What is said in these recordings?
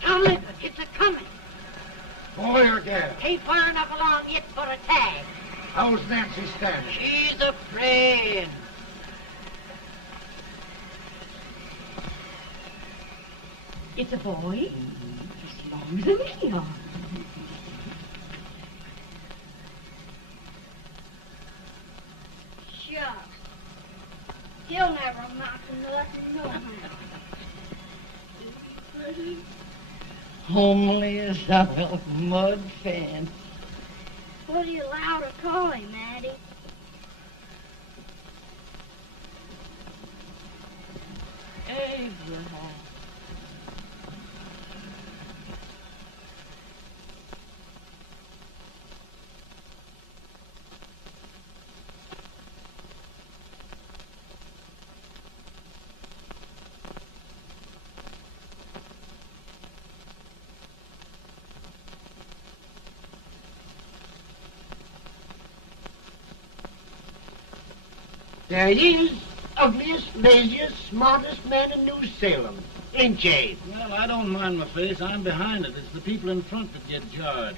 Tomlin, it's a-coming. Boy or gal? Ain't far enough along yet for a tag. How's Nancy standing? She's a praying. It's a boy? As long as me are. Shucks. He'll never amount to nothing, no how. Homely as a mud fan. What do you allow to call him, Addie? Abraham. There he is, ugliest, laziest, smartest man in New Salem. Ain't Jay? Well, I don't mind my face. I'm behind it. It's the people in front that get jarred.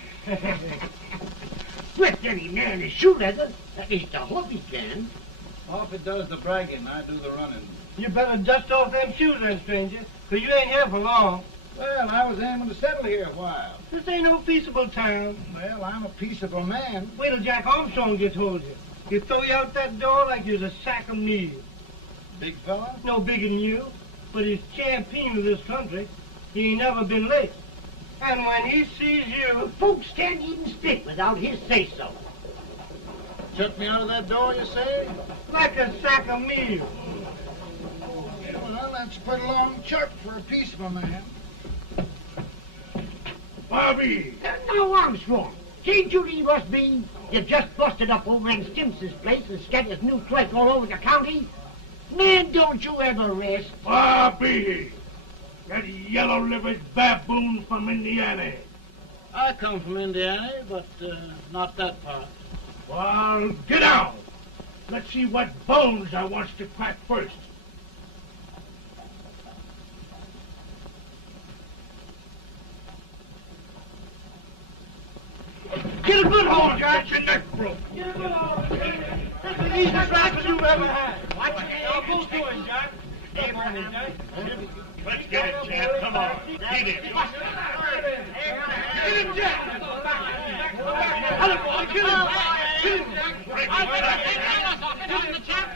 Sweat any man is shoe leather. At least I hope he can. Off it does the bragging. I do the running. You better dust off them shoes then, stranger, 'cause you ain't here for long. Well, I was aiming to settle here a while. This ain't no peaceable town. Well, I'm a peaceable man. Wait till Jack Armstrong gets hold of you. He'll throw you out that door like you're a sack of meal. Big fella? No bigger than you, but he's champion of this country. He ain't never been late. And when he sees you... Folks can't even speak without his say-so. Chuck me out of that door, you say? like a sack of meal. Well, that's a pretty long chuck for a peaceful man. Bobby! Now, Armstrong, can't you leave us be? You've just busted up over in Stimpson's place and scattered new clerk all over the county. Man, don't you ever rest. Bobby! That yellow-livered baboon from Indiana. I come from Indiana, but not that part. Well, get out. Let's see what bones I wants to crack first. Get a good hold, Jack. Get your neck broke. Get a good hold. That's the easiest rifle you've ever had. Watch it. Now, both doing, Jack. Abraham, Jack. Let's get it, Jack. Come on. Get it. Get him, Jack. Hello, boy. Get him. Get him. Break it, Jack.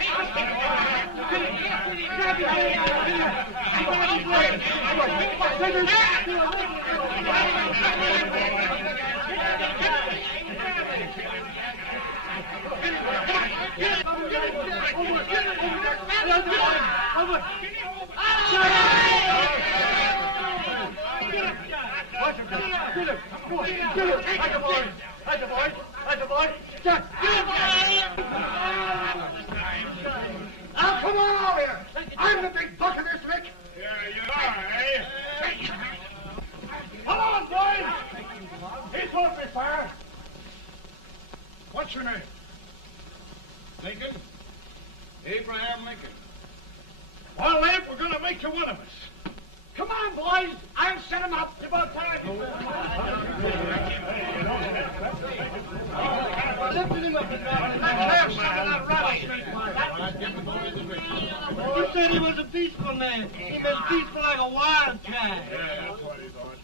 Now, come on over here. I'm the big buck of this lick. Yeah, you are, eh? Come on, boys. He's holding me fire. What's your name? Lincoln? Abraham Lincoln. Well, Abe, we're going to make you one of us. Come on, boys. I'll set him up. It's about time. Lifted him up and down. Let's have some of that rattlesnake. You said he was a peaceful man. He was peaceful like a wildcat. Yeah, that's what he thought.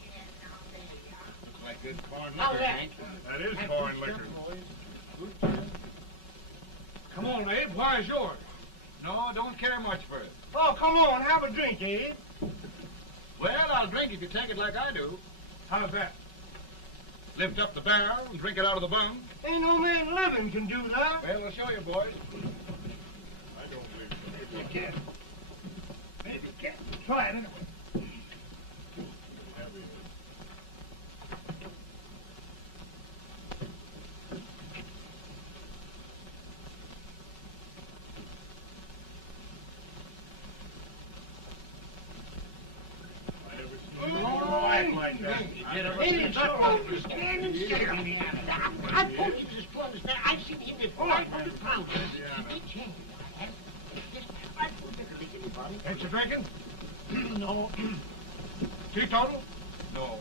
Looks like good corn liquor, Hank. That is corn liquor. Come on, Abe. Where's yours? No, don't care much for it. Oh, come on. Have a drink, Abe. Well, I'll drink if you take it like I do. How's that? Lift up the barrel and drink it out of the bung. Ain't no man living can do that. Well, I'll show you, boys. I don't believe so. You can't. Maybe you can't. Try it anyway. right, Dad. It's always standing still. I told you this boy was there. I've seen him before. 500 pounds. Ain't you drinking? No. Teetotal? No.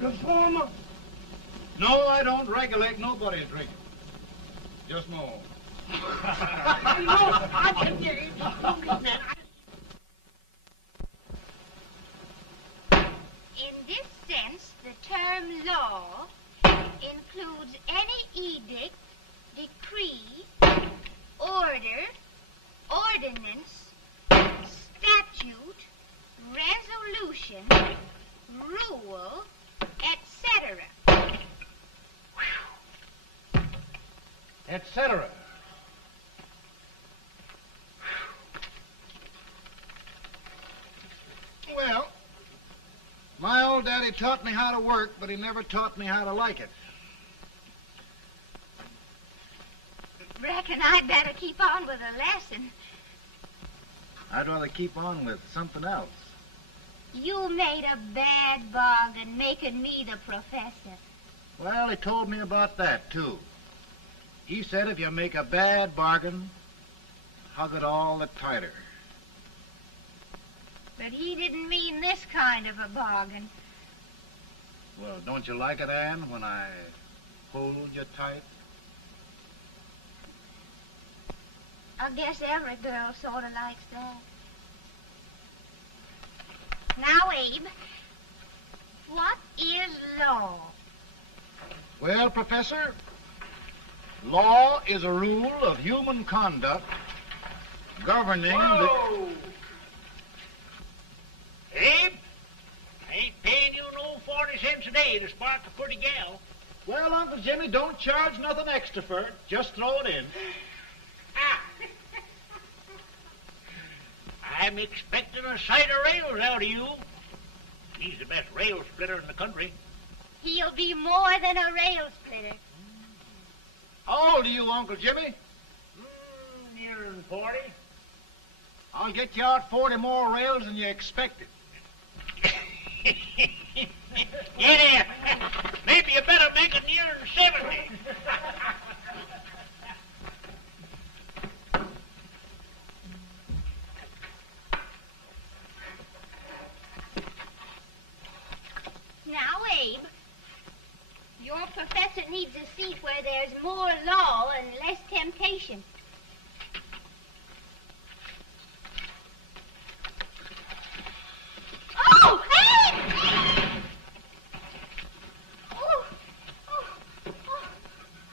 Reformer? No, I don't regulate nobody's drinking. Just my own. No, I can get it. Man, In this sense, the term law includes any edict, decree, order, ordinance, statute, resolution, rule, etc. Etc. Well, my old daddy taught me how to work, but he never taught me how to like it. Reckon I'd better keep on with the lesson. I'd rather keep on with something else. You made a bad bargain making me the professor. Well, he told me about that, too. He said if you make a bad bargain, hug it all the tighter. But he didn't mean this kind of a bargain. Well, don't you like it, Anne, when I hold you tight? I guess every girl sort of likes that. Now, Abe, what is law? Well, Professor, law is a rule of human conduct governing Whoa! Abe, I ain't paying you no 40 cents a day to spark a pretty gal. Well, Uncle Jimmy, don't charge nothing extra for it. Just throw it in. Ah. I'm expecting a sight of rails out of you. He's the best rail splitter in the country. He'll be more than a rail splitter. How old are you, Uncle Jimmy? Nearing 40. I'll get you out 40 more rails than you expected. Get in. Maybe you better make it nearing 70. Now, Abe, your professor needs a seat where there's more law and less temptation. Oh, Abe! Oh, oh, oh,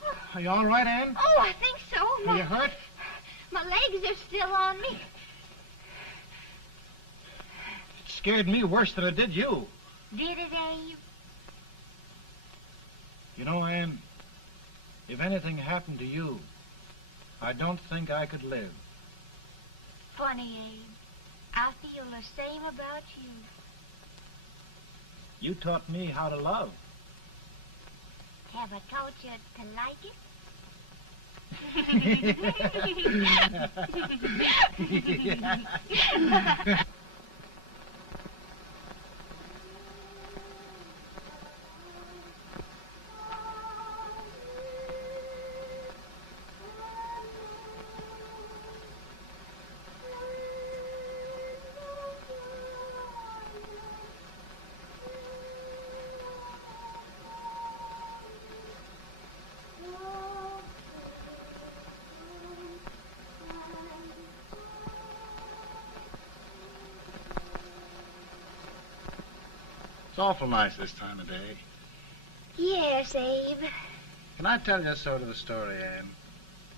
oh. Are you all right, Anne? Oh, I think so. Are you hurt? My legs are still on me. It scared me worse than it did you. Did it, Abe? You know, Anne, if anything happened to you, I don't think I could live. Funny, Abe. I feel the same about you. You taught me how to love. Have I taught you to like it? It's awful nice this time of day. Yes, Abe. Can I tell you sort of a story, Anne?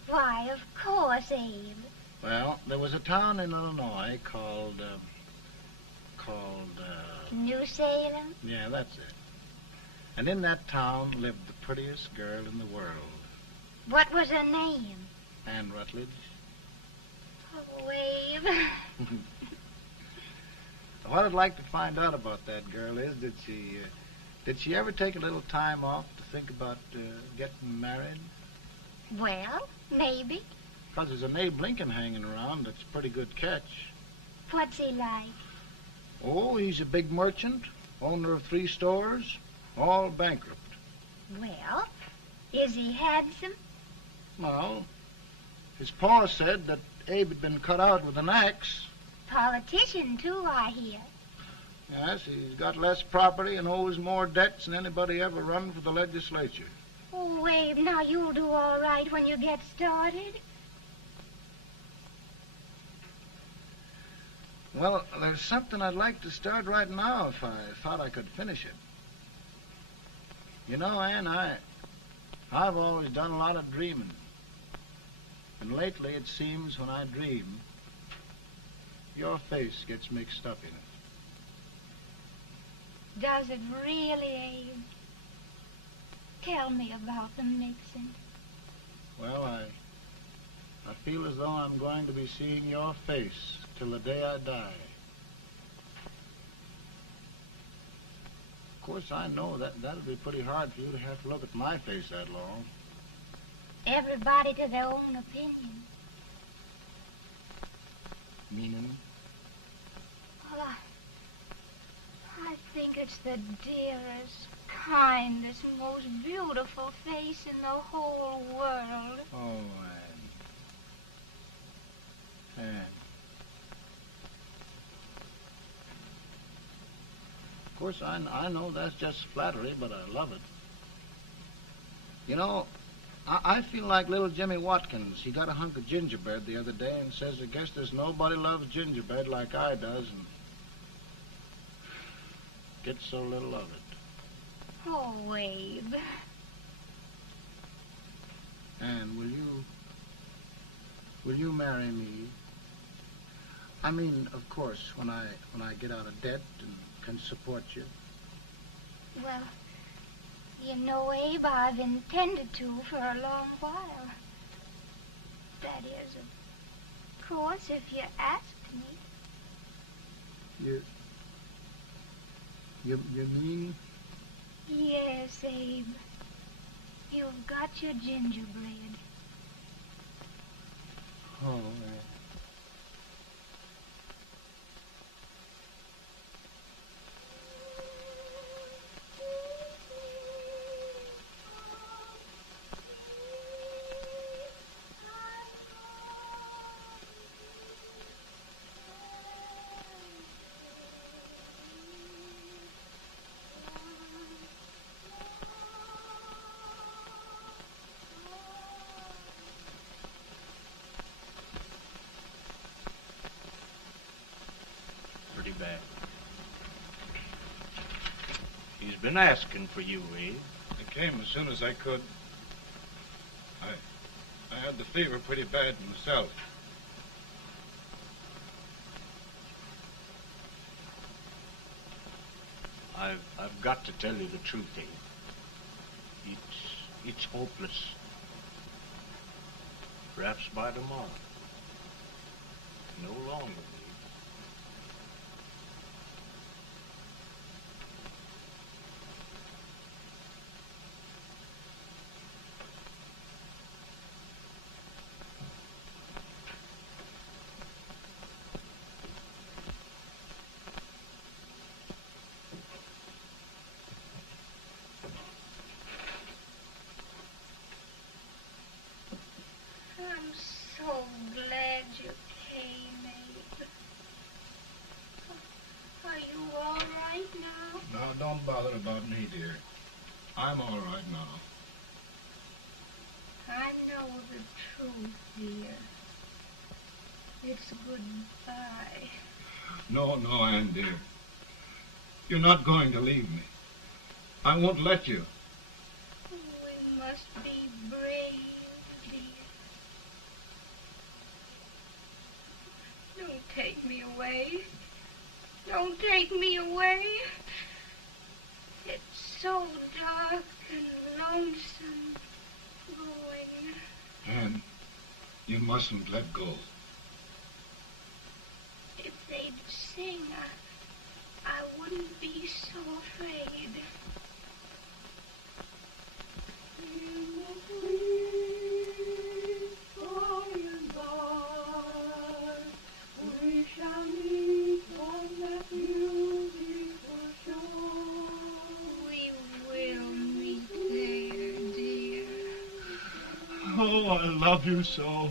Why, of course, Abe. Well, there was a town in Illinois called, New Salem? yeah, that's it. And in that town lived the prettiest girl in the world, What was her name? Anne Rutledge. Oh, Abe. What I'd like to find out about that girl is, did she ever take a little time off to think about getting married? Well, maybe. Because there's an Abe Lincoln hanging around that's a pretty good catch. What's he like? Oh, he's a big merchant, owner of 3 stores, all bankrupt. Well, is he handsome? Well, his pa said that Abe had been cut out with an axe. Politician, too, I hear. Yes, he's got less property and owes more debts than anybody ever run for the legislature. Oh, Abe, now you'll do all right when you get started. Well, there's something I'd like to start right now if I thought I could finish it. You know, Ann, I've always done a lot of dreaming. And lately it seems when I dream, your face gets mixed up in it. Does it really, Abe? Tell me about the mixing. Well, I feel as though I'm going to be seeing your face till the day I die. Of course, I know that'll be pretty hard for you to have to look at my face that long. Everybody to their own opinion. Meaning? Well, I think it's the dearest, kindest, most beautiful face in the whole world. Oh, Ann. Of course, I know that's just flattery, but I love it. You know, I feel like little Jimmy Watkins. He got a hunk of gingerbread the other day and says, I guess there's nobody loves gingerbread like I does, and gets so little of it. Oh, Abe. Ann, will you marry me? I mean, of course, when I get out of debt and can support you. Well, you know, Abe, I've intended to for a long while. That is, of course, if you asked me. You mean? Yes, Abe. You've got your gingerbread. Oh, Pretty bad. He's been asking for you, Abe. I came as soon as I could. I had the fever pretty bad myself. I've got to tell you the truth, Abe. It's hopeless. Perhaps by tomorrow. No longer, Abe. I'm so glad you came, Abe. Are you all right now? Now, don't bother about me, dear. I'm all right now. I know the truth, dear. It's goodbye. No, Ann, dear. You're not going to leave me. I won't let you. We must be brave, dear. Don't take me away. Don't take me away. It's so dark and lonesome going. Ann, you mustn't let go. If they'd sing, I wouldn't be so afraid. We shall meet on that beautiful shore. I love you so.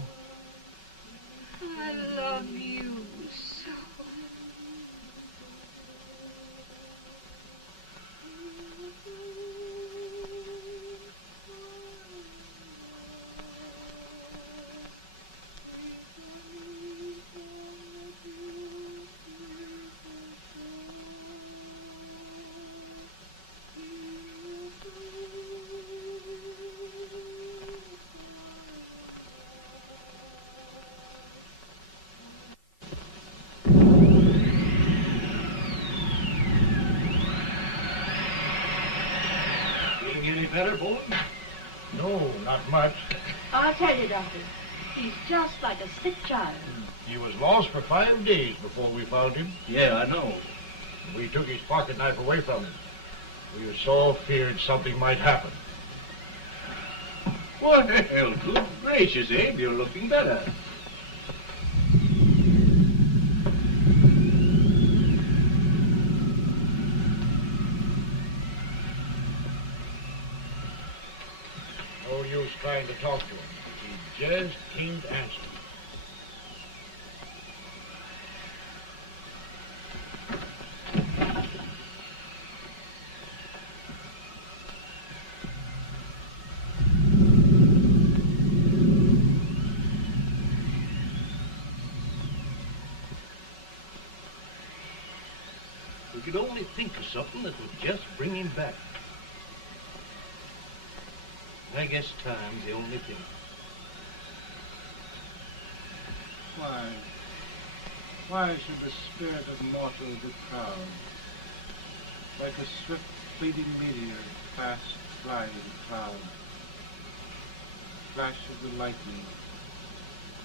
I love you so. Any better, boy? No, not much. I'll tell you, Doctor, he's just like a sick child. He was lost for 5 days before we found him. Yeah, I know. We took his pocket knife away from him. We were so feared something might happen. Well, good gracious, Abe, you're looking better. No use trying to talk to him. He just can't answer. We could only think of something that would just bring him back. I guess time's the only thing. Why should the spirit of mortal be proud? Like a swift fleeting meteor, fast fly in the cloud. Flash of the lightning,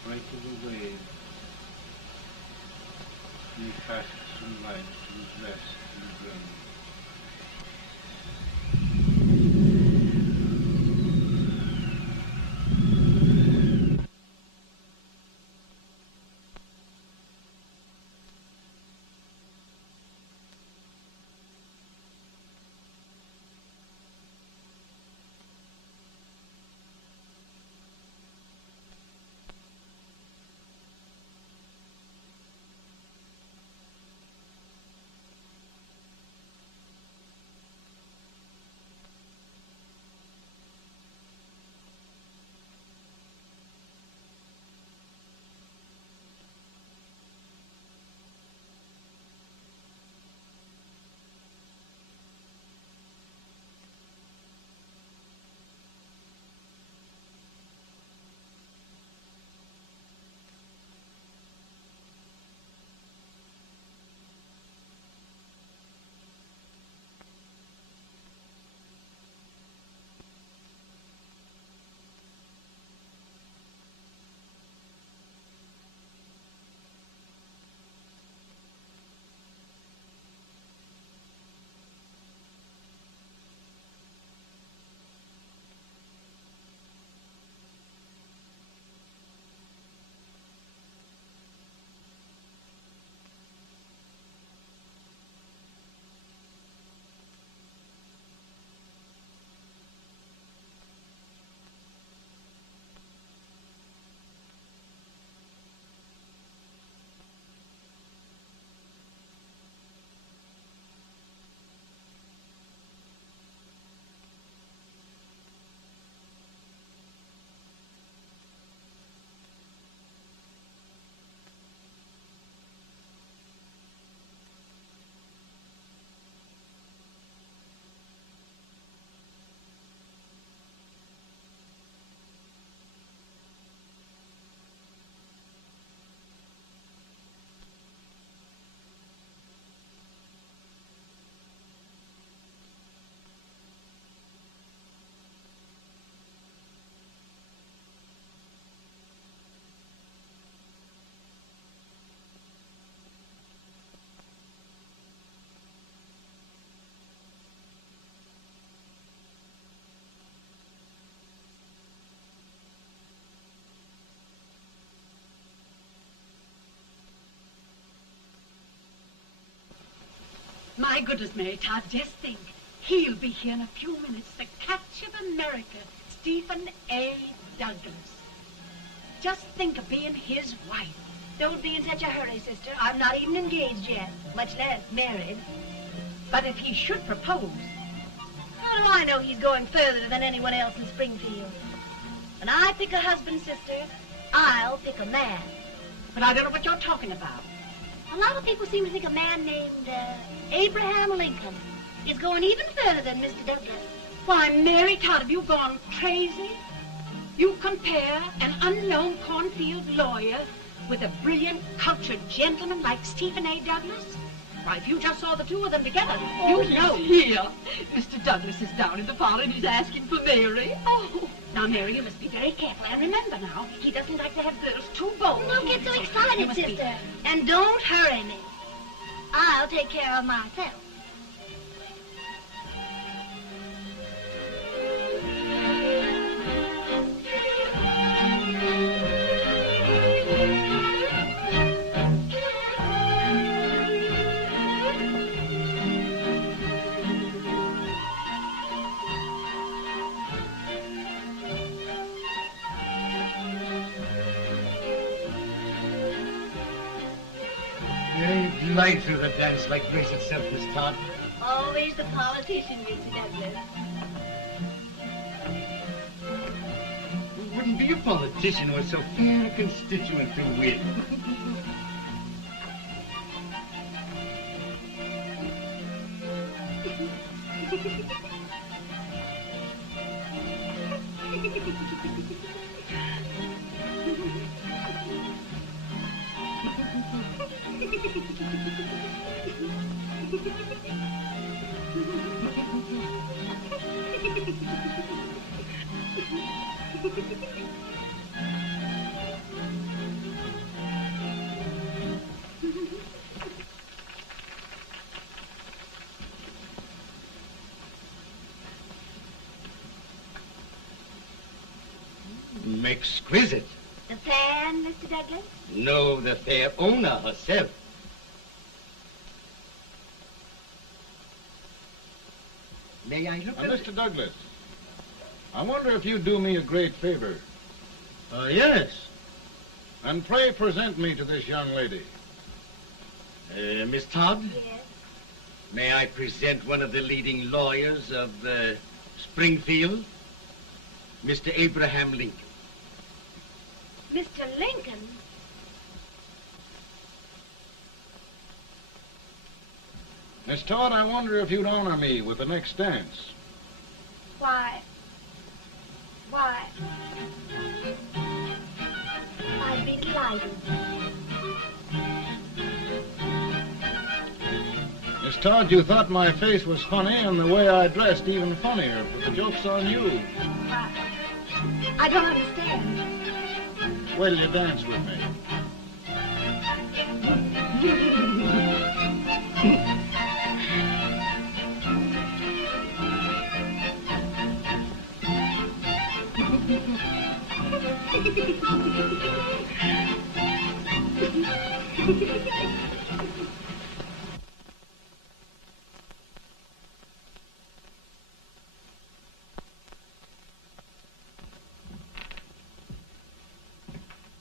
break of the wave. He passes from life to his rest in the grave. My goodness, Mary Todd, just think. He'll be here in a few minutes. The catch of America, Stephen A. Douglas. Just think of being his wife. Don't be in such a hurry, sister. I'm not even engaged yet, much less married. But if he should propose... How do I know he's going further than anyone else in Springfield? When I pick a husband, sister, I'll pick a man. But I don't know what you're talking about. A lot of people seem to think a man named Abraham Lincoln is going even further than Mr. Douglas. Why, Mary Todd, have you gone crazy? You compare an unknown cornfield lawyer with a brilliant, cultured gentleman like Stephen A. Douglas? Why, if you just saw the two of them together, you'd know. Here. Mr. Douglas is down in the parlor and he's asking for Mary. Oh, now, Mary, you must be very careful. And remember now, he doesn't like to have girls too bold. Don't get so You excited, must be- sister. And don't hurry me. I'll take care of myself. They glide through the dance like grace itself, Miss Todd. Always the politician, Mr. Douglas. Who wouldn't be a politician with so fair a constituent to win? Exquisite. The fan, Mr. Douglas? No, the fair owner herself. May I look at it? Mr. Douglas, I wonder if you'd do me a great favor. Yes. And pray present me to this young lady. Miss Todd? Yes. May I present one of the leading lawyers of Springfield, Mr. Abraham Lincoln. Mr. Lincoln? Miss Todd, I wonder if you'd honor me with the next dance. Why, I'd be delighted. Miss Todd, you thought my face was funny and the way I dressed even funnier, but the joke's on you. I don't understand. Wait till you dance with me.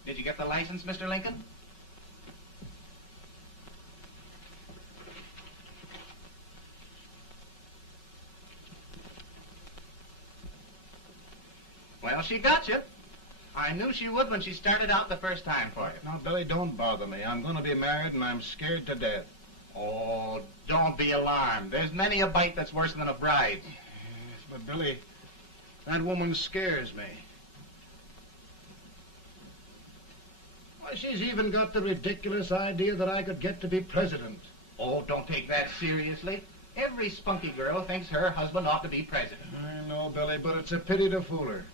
Did you get the license, Mr. Lincoln? Well, she got you. I knew she would when she started out the first time for you. Now, Billy, don't bother me. I'm going to be married and I'm scared to death. Oh, don't be alarmed. There's many a bite that's worse than a bride. Yes, but Billy, that woman scares me. Why, she's even got the ridiculous idea that I could get to be president. Oh, don't take that seriously. Every spunky girl thinks her husband ought to be president. I know, Billy, but it's a pity to fool her.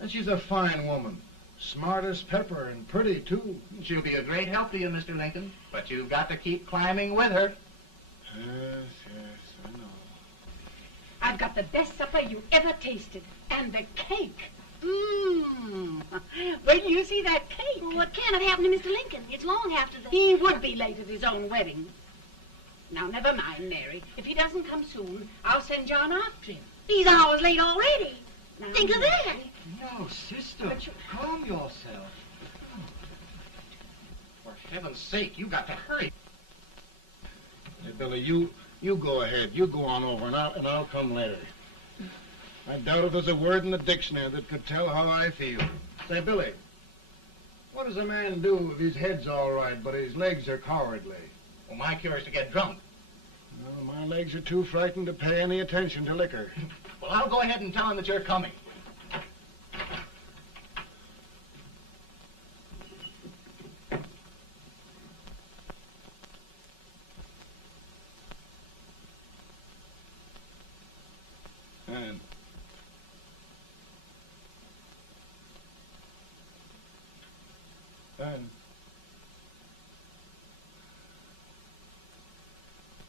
And she's a fine woman. Smart as pepper and pretty, too. She'll be a great help to you, Mr. Lincoln, but you've got to keep climbing with her. Yes, I know. I've got the best supper you ever tasted. And the cake. Mmm. Wait till you see that cake. Well, what can have happened to Mr. Lincoln? It's long after the... He would be late at his own wedding. Now, never mind, Mary. If he doesn't come soon, I'll send John after him. He's hours late already. Now, Think of that. No, sister. But Calm yourself. heaven's sake, you got to hurry. Hey, Billy, you go ahead. You go on over, and I'll come later. I doubt if there's a word in the dictionary that could tell how I feel. Say, Billy, what does a man do if his head's all right, but his legs are cowardly? Well, my cure is to get drunk. Well, my legs are too frightened to pay any attention to liquor. Well, I'll go ahead and tell him that you're coming.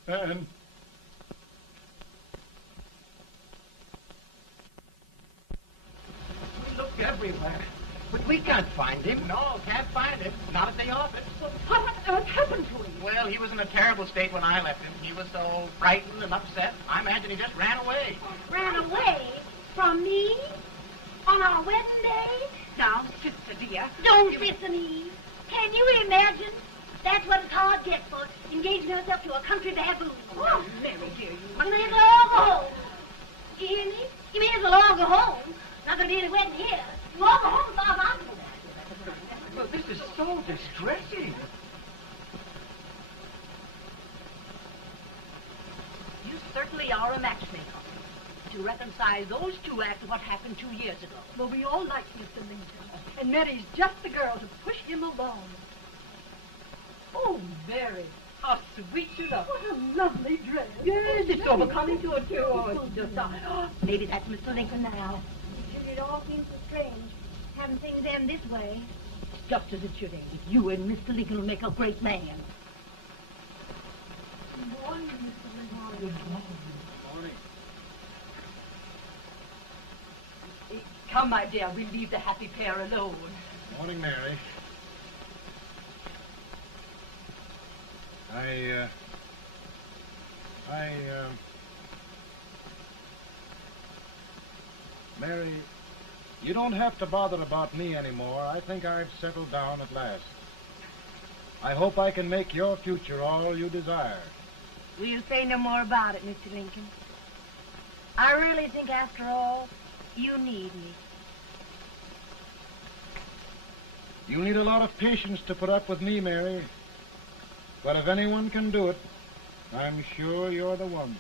And we looked everywhere, but we can't find him. No, can't find him. Not at the office. Well, what on earth happened to him? Well, he was in a terrible state when I left him. He was so frightened and upset. I imagine he just ran away. Ran away from me on our wedding day? Now, sister dear. Don't listen, Eve. Can you imagine? That's what his heart gets for engaging herself to a country baboon. Oh, Mary, dear, you You may as well all go home. You hear me? You may as well all go home. Not going to be any wedding here. You all go home as far as I'm concerned. Well, this is so distressing. You certainly are a matchmaker. To reconcile those two after what happened 2 years ago. Well, we all like Mr. Lincoln. And Mary's just the girl to push him along. Oh, Mary, how sweet you look. What a lovely dress. Yes, it's so becoming to it, too. Oh, it's just... maybe that's Mr. Lincoln now. It all seems so strange, having things end this way. Just as it should end. You and Mr. Lincoln will make a great man. Good morning, Mr. Lincoln. Good morning. morning. Come, my dear, we'll leave the happy pair alone. Morning, Mary. Mary, you don't have to bother about me anymore. I think I've settled down at last. I hope I can make your future all you desire. We'll say no more about it, Mr. Lincoln. I really think, after all, you need me. You need a lot of patience to put up with me, Mary. But if anyone can do it, I'm sure you're the one.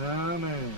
Amen.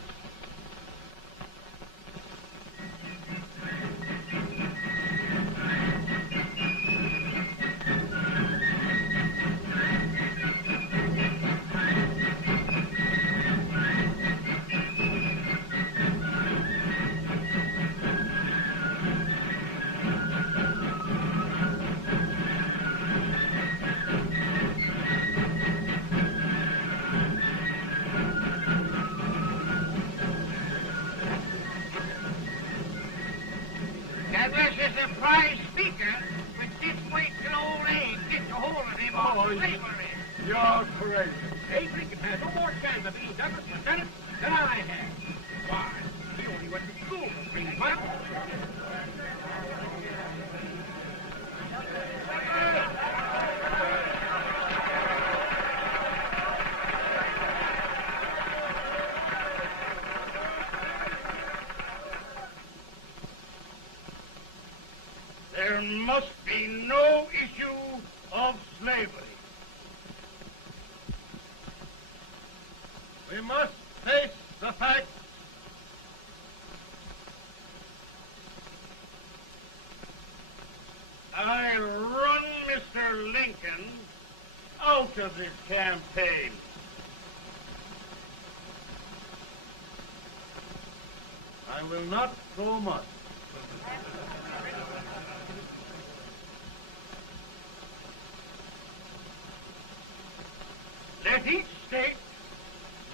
Douglas is a prize speaker, but just wait till old Abe gets a hold of him on slavery. You're crazy. Abe Lincoln has no more chance of being Douglas Lieutenant than I have. Why, he only went to school for 3 months. There must be no issue of slavery. We must face the fact I run Mr. Lincoln out of this campaign. I will not throw much. Let each state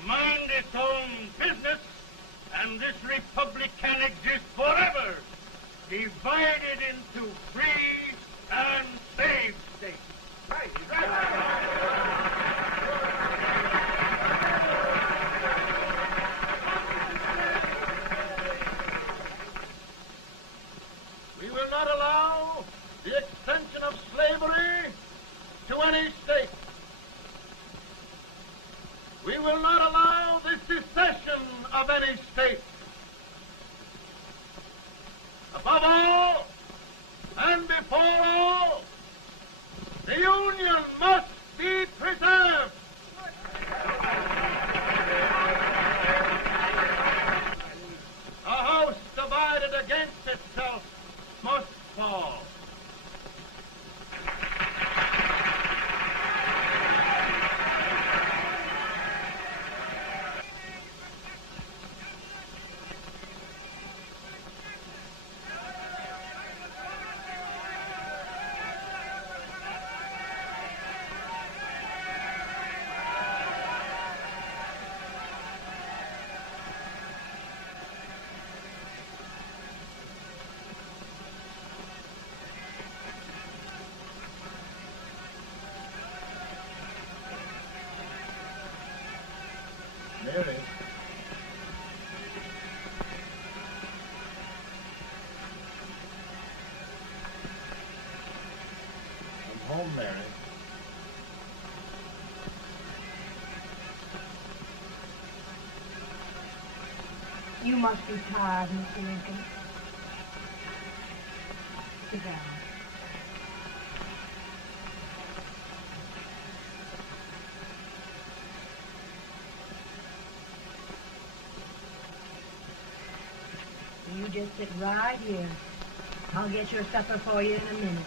mind its own business, and this republic can exist forever, divided into free and slave states. Right, he's right. We will not allow We will not allow the secession of any state. Above all, and before all, the Union must be preserved. A house divided against itself must fall. Mary. I'm home, Mary. You must be tired, Mr. Lincoln. Sit down. You just sit right here. I'll get your supper for you in a minute.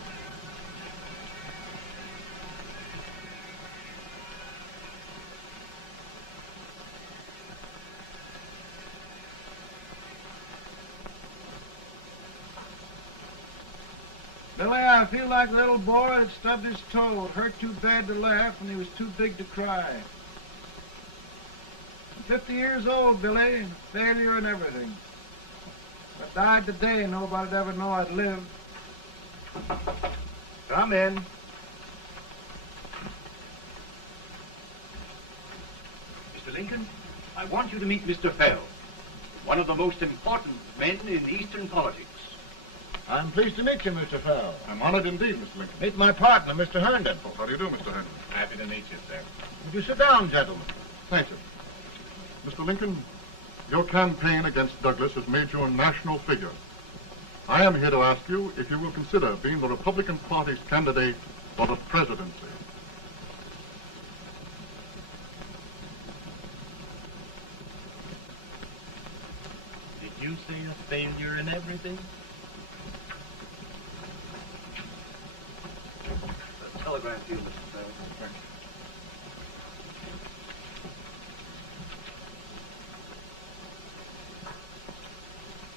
Billy, I feel like a little boy that stubbed his toe. It hurt too bad to laugh, and he was too big to cry. I'm 50 years old, Billy, failure and everything. If I died today, nobody'd ever know I'd lived. Come in. Mr. Lincoln, I want you to meet Mr. Fell, one of the most important men in Eastern politics. I'm pleased to meet you, Mr. Fell. I'm honored indeed, Mr. Lincoln. Meet my partner, Mr. Herndon. Oh, how do you do, Mr. Henry? Happy to meet you, sir. Would you sit down, gentlemen? Thank you. Mr. Lincoln, your campaign against Douglas has made you a national figure. I am here to ask you if you will consider being the Republican Party's candidate for the presidency. Did you say a failure in everything? A telegram to you, Mr. Fell. Thank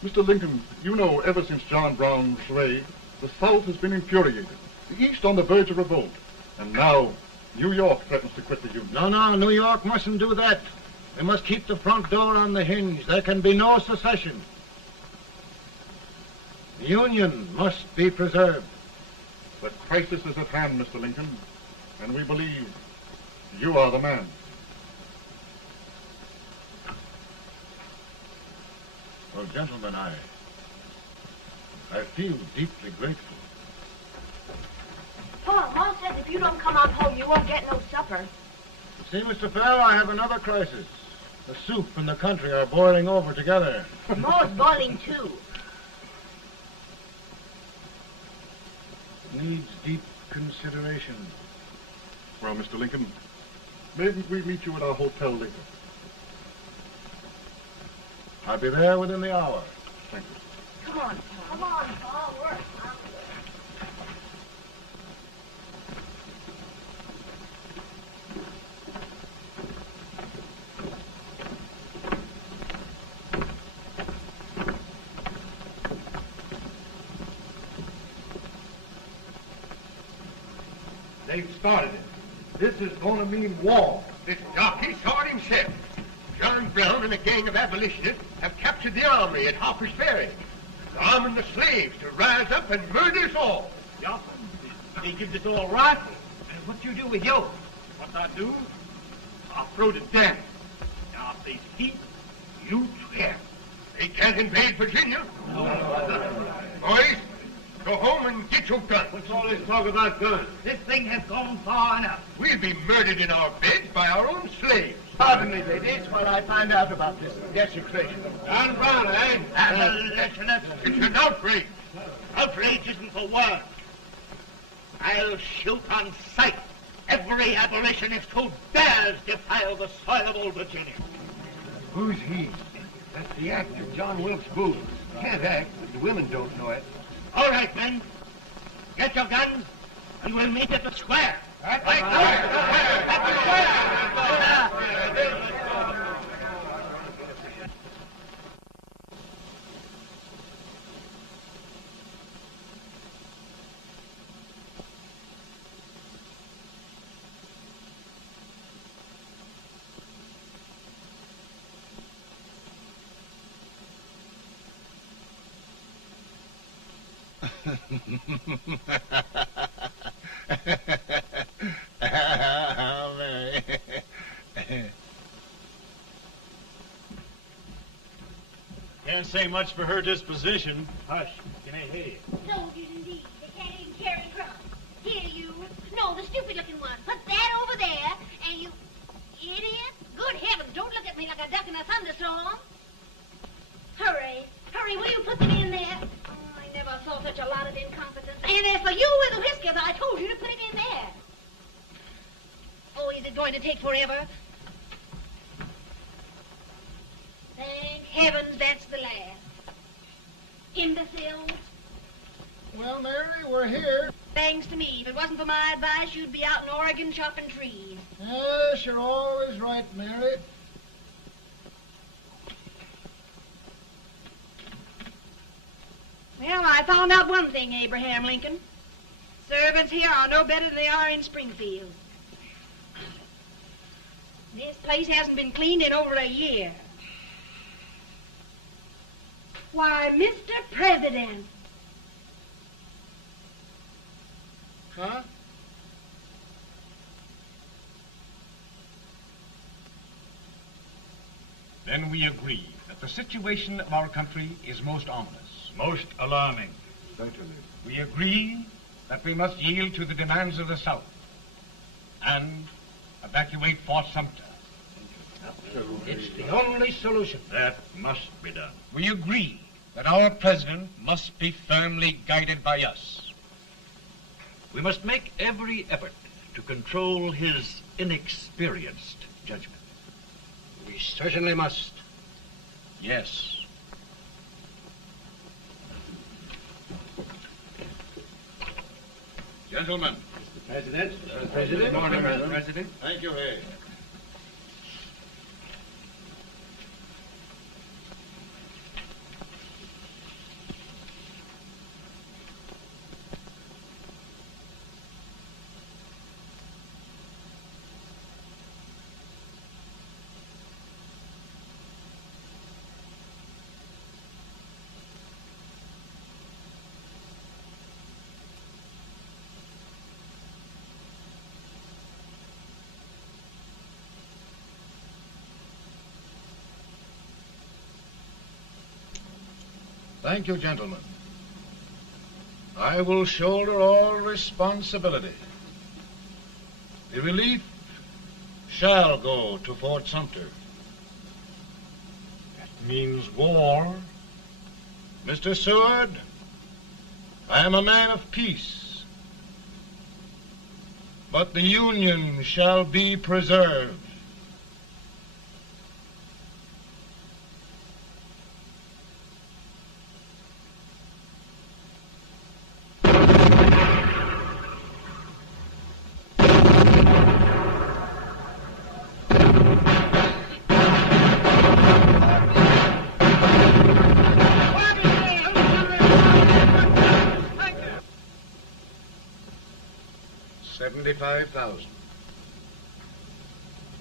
you. Mr. Lincoln, you know ever since John Brown's raid, the South has been infuriated, the East on the verge of revolt, and now New York threatens to quit the Union. No, New York mustn't do that. They must keep the front door on the hinge. There can be no secession. The Union must be preserved. The crisis is at hand, Mr. Lincoln, and we believe you are the man. Well, gentlemen, I feel deeply grateful. Pa, Ma says if you don't come on home, you won't get no supper. See, Mr. Fell, I have another crisis. The soup and the country are boiling over together. Ma's boiling too. It needs deep consideration. Well, Mr. Lincoln, maybe we meet you at our hotel later. I'll be there within the hour. Thank you. Come on, Pa. Come on, Pa. Work. They've started it. This is going to mean war. This jockey saw it himself. John Brown and a gang of abolitionists have captured the army at Harper's Ferry. They're arming the slaves to rise up and murder us all. Yeah, they give us all rifles. And what you do with yours? What I do? I'll throw to death. Now, if they speak, You swear. They can't invade Virginia. Boys, Go home and get your gun. What's all this talk about guns? This thing has gone far enough. We'll be murdered in our beds by our own slaves. Pardon me, ladies, while I find out about this desecration. John Brown, eh? Abolitionist. It's an outrage. Outrage isn't the word. I'll shoot on sight every abolitionist who dares defile the soil of Old Virginia. Who's he? That's the actor, John Wilkes Booth. Can't act, but the women don't know it. All right, men. Get your guns, and we'll meet at the square. At the square! Mary. Can't say much for her disposition. Hush, can I hear you? Soldiers indeed. They can't even carry crumbs. Here, you. No, the stupid-looking one. Put that over there, and you... Idiot. Good heavens, don't look at me like a duck in a thunderstorm. Hurry. Hurry, will you put them in there? Oh, I never saw such a lot of incompetence. And as for you with the whiskers, I told you to put it in there. Oh, is it going to take forever? Thank heavens that's the last. Imbeciles. Well, Mary, we're here. Thanks to me. If it wasn't for my advice, you'd be out in Oregon chopping trees. Yes, you're always right, Mary. Well, I found out one thing, Abraham Lincoln. Servants here are no better than they are in Springfield. This place hasn't been cleaned in over a year. Why, Mr. President. Huh? Then we agree that the situation of our country is most ominous. Most alarming. Certainly. We agree that we must yield to the demands of the South and evacuate Fort Sumter. It's the only solution. That must be done. We agree that our president must be firmly guided by us. We must make every effort to control his inexperienced judgment. We certainly must. Yes. Gentlemen. Mr. President. President. Good morning, Mr. President. Thank you, Hay. Thank you, gentlemen. I will shoulder all responsibility. The relief shall go to Fort Sumter. That means war. Mr. Seward, I am a man of peace, but the Union shall be preserved. $75,000.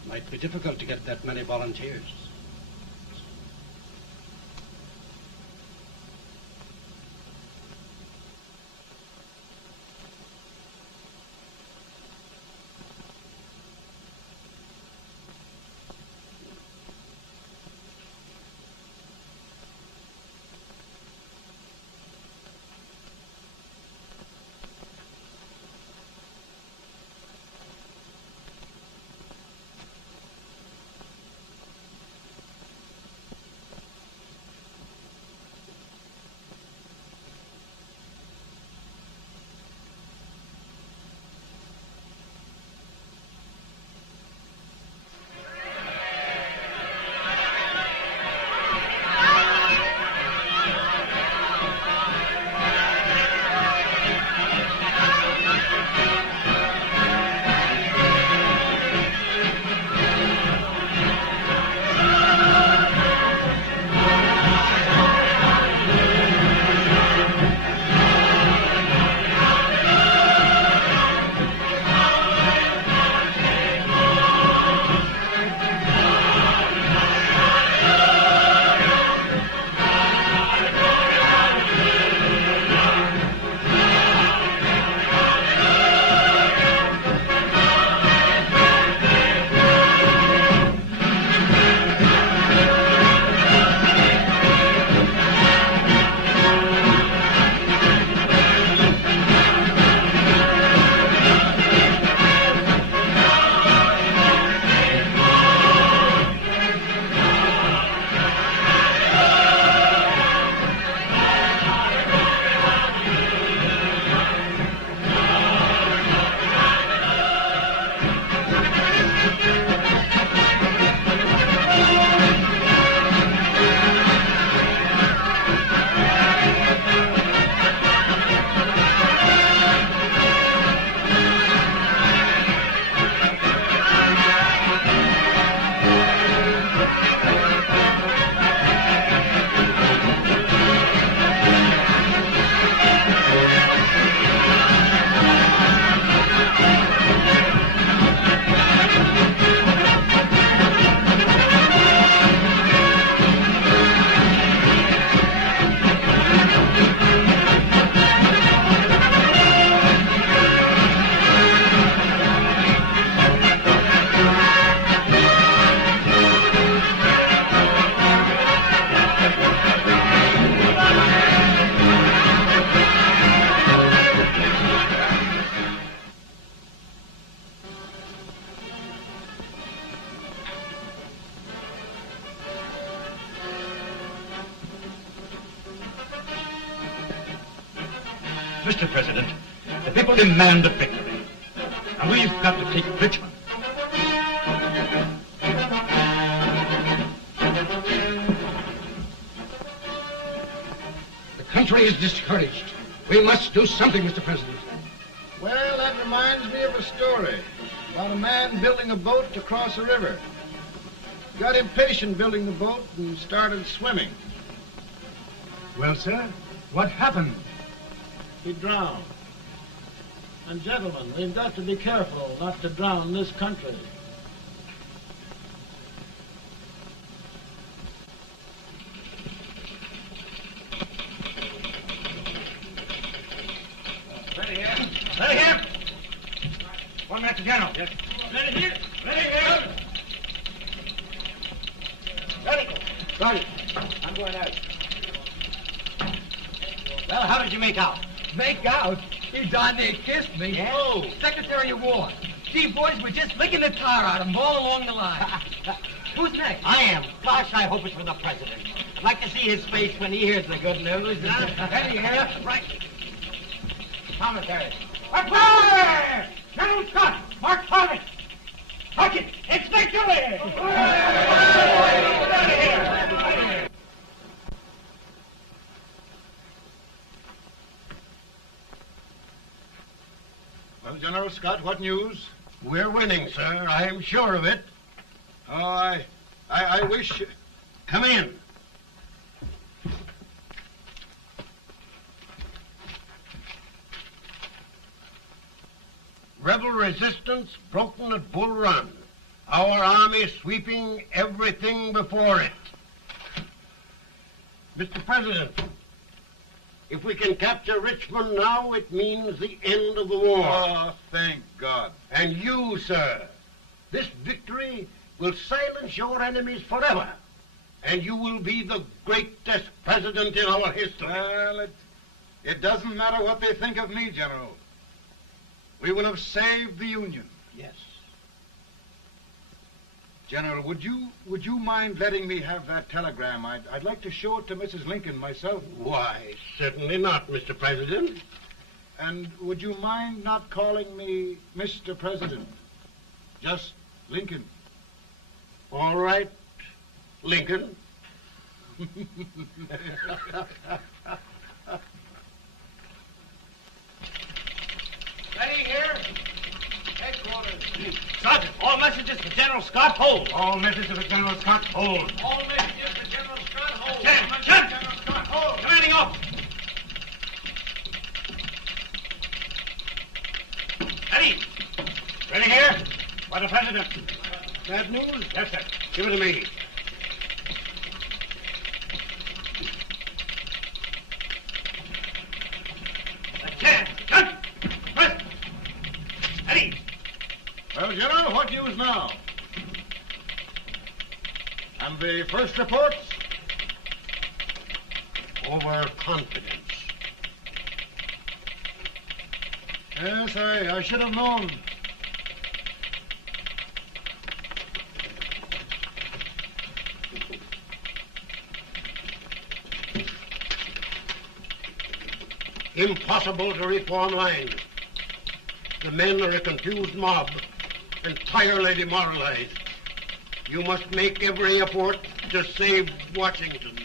Might be difficult to get that many volunteers. Mr. President, the people demand a victory. And we've got to take Richmond. The country is discouraged. We must do something, Mr. President. Well, that reminds me of a story about a man building a boat to cross a river. Got impatient building the boat and started swimming. Well, sir, what happened? He drowned. And gentlemen, we've got to be careful not to drown this country. Ready here. Ready here. One minute to General. Yes. Ready here. Ready here. Ready. Ready. I'm going out. Well, how did you make out? Make out? He darn near kissed me. Yeah? Oh, Secretary of War. Gee, boys, we're just licking the tar out of him all along the line. Who's next? I am. Gosh, I hope it's for the president. I'd like to see his face when he hears the good news. Ready here. Right. Commissary. Fire! General Scott, mark target. Touch it. It's victory! Well, General Scott, what news? We're winning, sir. I am sure of it. Oh, I wish... Come in. Rebel resistance broken at Bull Run. Our army sweeping everything before it. Mr. President, if we can capture Richmond now, it means the end of the war. Oh, thank God. And you, sir, this victory will silence your enemies forever. And you will be the greatest president in our history. Well, it doesn't matter what they think of me, General. We will have saved the Union. Yes. General, would you mind letting me have that telegram? I'd like to show it to Mrs. Lincoln myself. Why, certainly not, Mr. President. And would you mind not calling me Mr. President? Just Lincoln. All right, Lincoln. Ready here. Headquarters. Sergeant, all messages for General Scott, hold. All messages for General Scott, hold. All messages for General Scott, hold. General Scott, hold. Commanding officer. Ready. Ready here. For the president. Bad news? Yes, sir. Give it to me. Ready. Well, General, what news now? And the first reports? Overconfidence. Yes, I should have known. Impossible to reform lines. The men are a confused mob, entirely demoralized. You must make every effort to save Washington.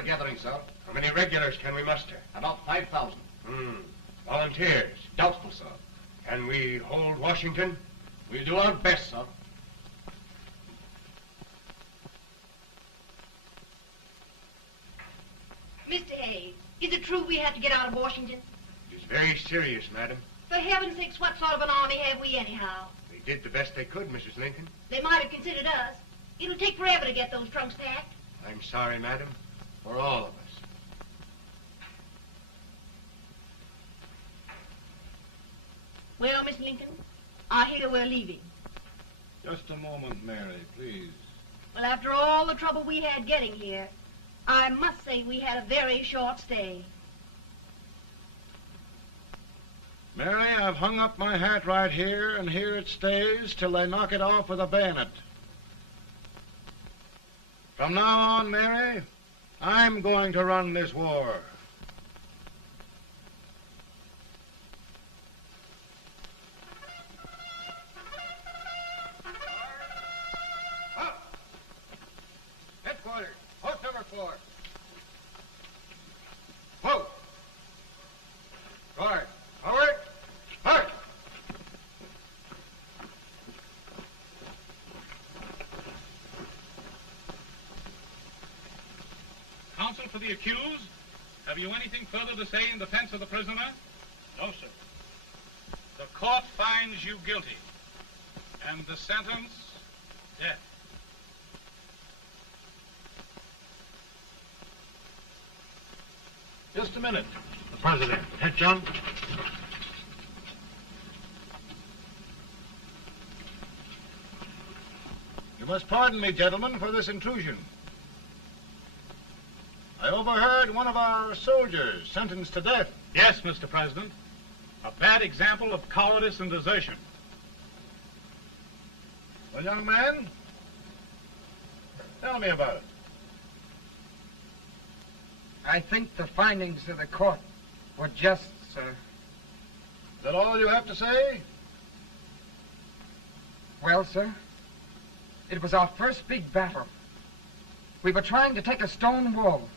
regular gathering, sir. How many regulars can we muster? About 5,000. Volunteers? Doubtful, sir. Can we hold Washington? We'll do our best, sir. Mr. A, is it true we have to get out of Washington? It's very serious, madam. For heaven's sakes, what sort of an army have we anyhow? They did the best they could, Mrs. Lincoln. They might have considered us. It'll take forever to get those trunks packed. I'm sorry, madam, for all of us. Well, Miss Lincoln, I hear we're leaving. Just a moment, Mary, please. Well, after all the trouble we had getting here, I must say we had a very short stay. Mary, I've hung up my hat right here, and here it stays till they knock it off with a bayonet. From now on, Mary, I'm going to run this war. Headquarters, post number 4. Whoa! Guard, forward, march! Counsel for the accused, have you anything further to say in defense of the prisoner? No, sir. The court finds you guilty, and the sentence, death. Just a minute. The president. Head, John. You must pardon me, gentlemen, for this intrusion. I overheard one of our soldiers sentenced to death. Yes, Mr. President. A bad example of cowardice and desertion. Well, young man, tell me about it. I think the findings of the court were just, sir. Is that all you have to say? Well, sir, it was our first big battle. We were trying to take a stone wall.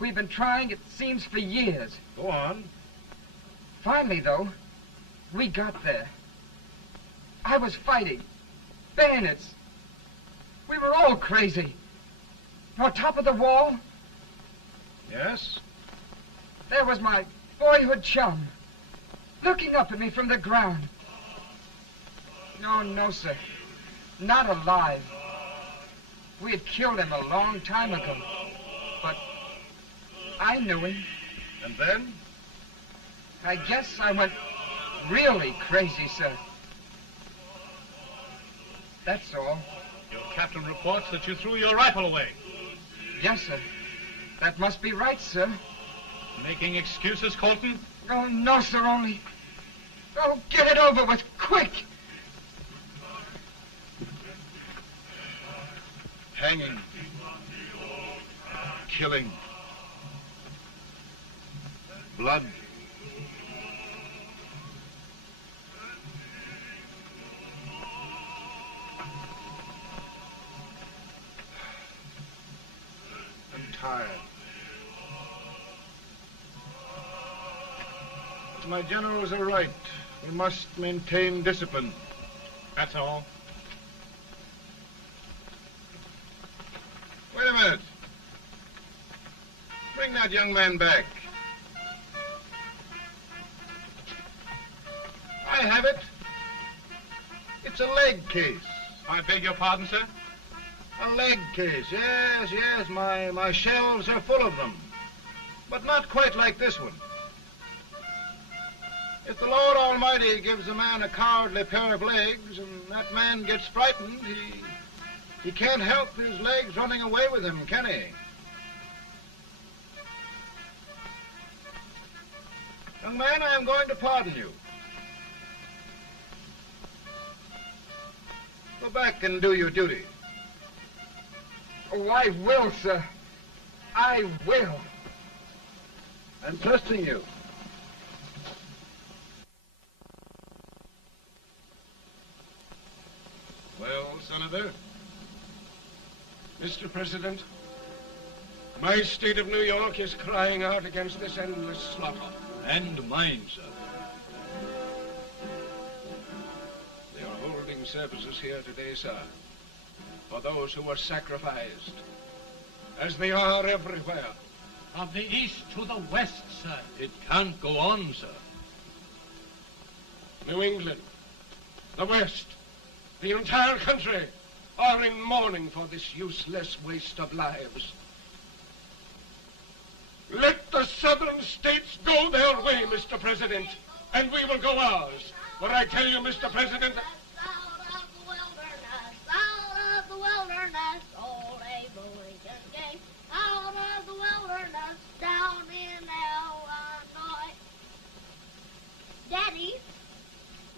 We've been trying, it seems, for years. Go on. Finally, though, we got there. I was fighting. Bayonets. We were all crazy. On top of the wall, Yes? there was my boyhood chum, looking up at me from the ground. No, sir. Not alive. We had killed him a long time ago. But I knew him. And then? I guess I went really crazy, sir. That's all. Your captain reports that you threw your rifle away. Yes, sir. That must be right, sir. Making excuses, Colton? Oh, no, sir, only... Oh, get it over with, quick! Hanging. Killing. Blood. I'm tired. But my generals are right. We must maintain discipline. That's all. Wait a minute. Bring that young man back. I have it. It's a leg case. I beg your pardon, sir? A leg case, yes. My shelves are full of them. But not quite like this one. If the Lord Almighty gives a man a cowardly pair of legs and that man gets frightened, he can't help his legs running away with him, can he? Young man, I am going to pardon you. Go back and do your duty. Oh, I will, sir. I will. I'm trusting you. Well, Senator? Mr. President, My state of New York is crying out against this endless slaughter. And mine, sir. They are holding services here today, sir, for those who were sacrificed, as they are everywhere. From the east to the west, sir. It can't go on, sir. New England, the West, the entire country are in mourning for this useless waste of lives. Let the southern states go their way, Mr. President, and we will go ours. But I tell you, Mr. President... Out of the wilderness, old Abraham Lincoln came. Out of the wilderness, down in Illinois. Daddy,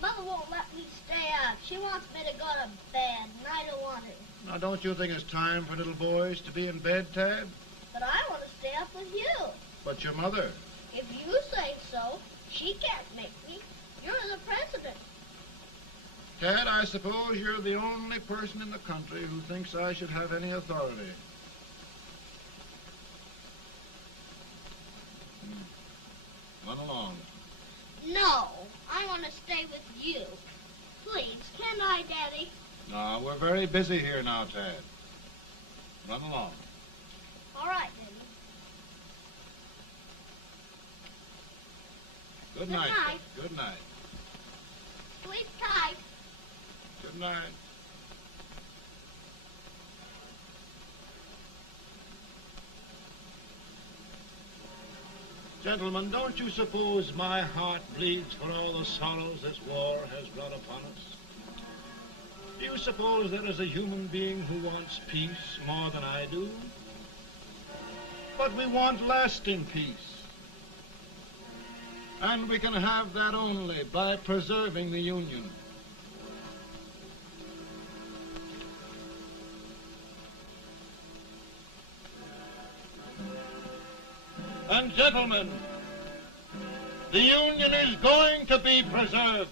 Mother won't let me stay up. She wants me to go to bed, and I don't want to. Now, don't you think it's time for little boys to be in bed, Tad? But I want to stay up with you. But your mother? If you say so, she can't make me. You're the president. Tad, I suppose you're the only person in the country who thinks I should have any authority. Run along. No, I want to stay with you. Please, can I, Daddy? No, we're very busy here now, Tad. Run along. All right, Daddy. Good night. Good night. Sleep tight. Good night. Gentlemen, don't you suppose my heart bleeds for all the sorrows this war has brought upon us? Do you suppose there is a human being who wants peace more than I do? But we want lasting peace. And we can have that only by preserving the Union. And gentlemen, the Union is going to be preserved.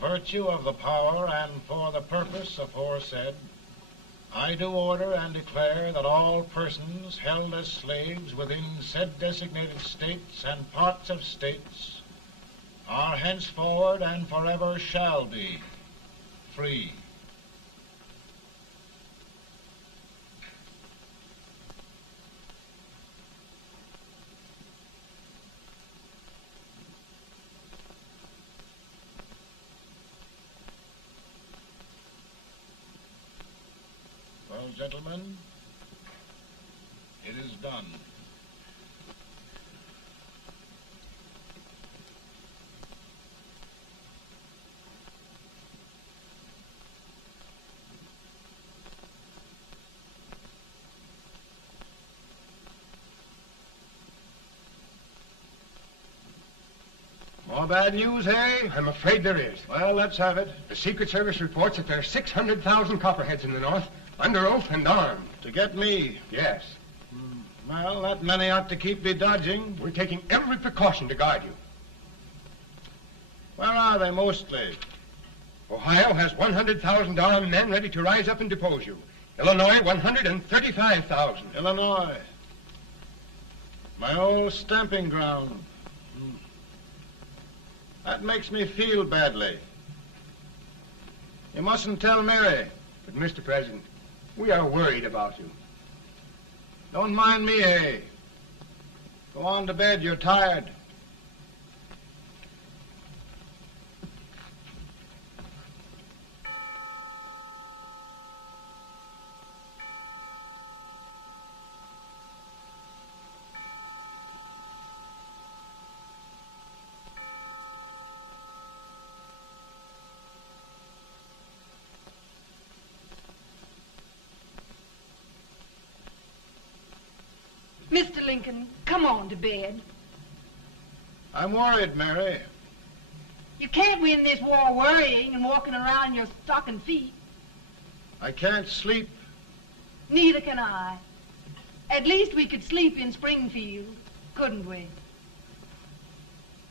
Virtue of the power and for the purpose aforesaid, I do order and declare that all persons held as slaves within said designated states and parts of states are henceforward and forever shall be free. Well, gentlemen, it is done. More bad news, hey? I'm afraid there is. Well, let's have it. The Secret Service reports that there are 600,000 Copperheads in the North, under oath and armed. To get me? Yes. Well, that many ought to keep me dodging. We're taking every precaution to guard you. Where are they mostly? Ohio has 100,000 armed men ready to rise up and depose you. Illinois, 135,000. Illinois. My old stamping ground. That makes me feel badly. You mustn't tell Mary. But, Mr. President, we are worried about you. Don't mind me, Hay. Go on to bed. You're tired. Mr. Lincoln, come on to bed. I'm worried, Mary. You can't win this war worrying and walking around in your stocking feet. I can't sleep. Neither can I. At least we could sleep in Springfield, couldn't we?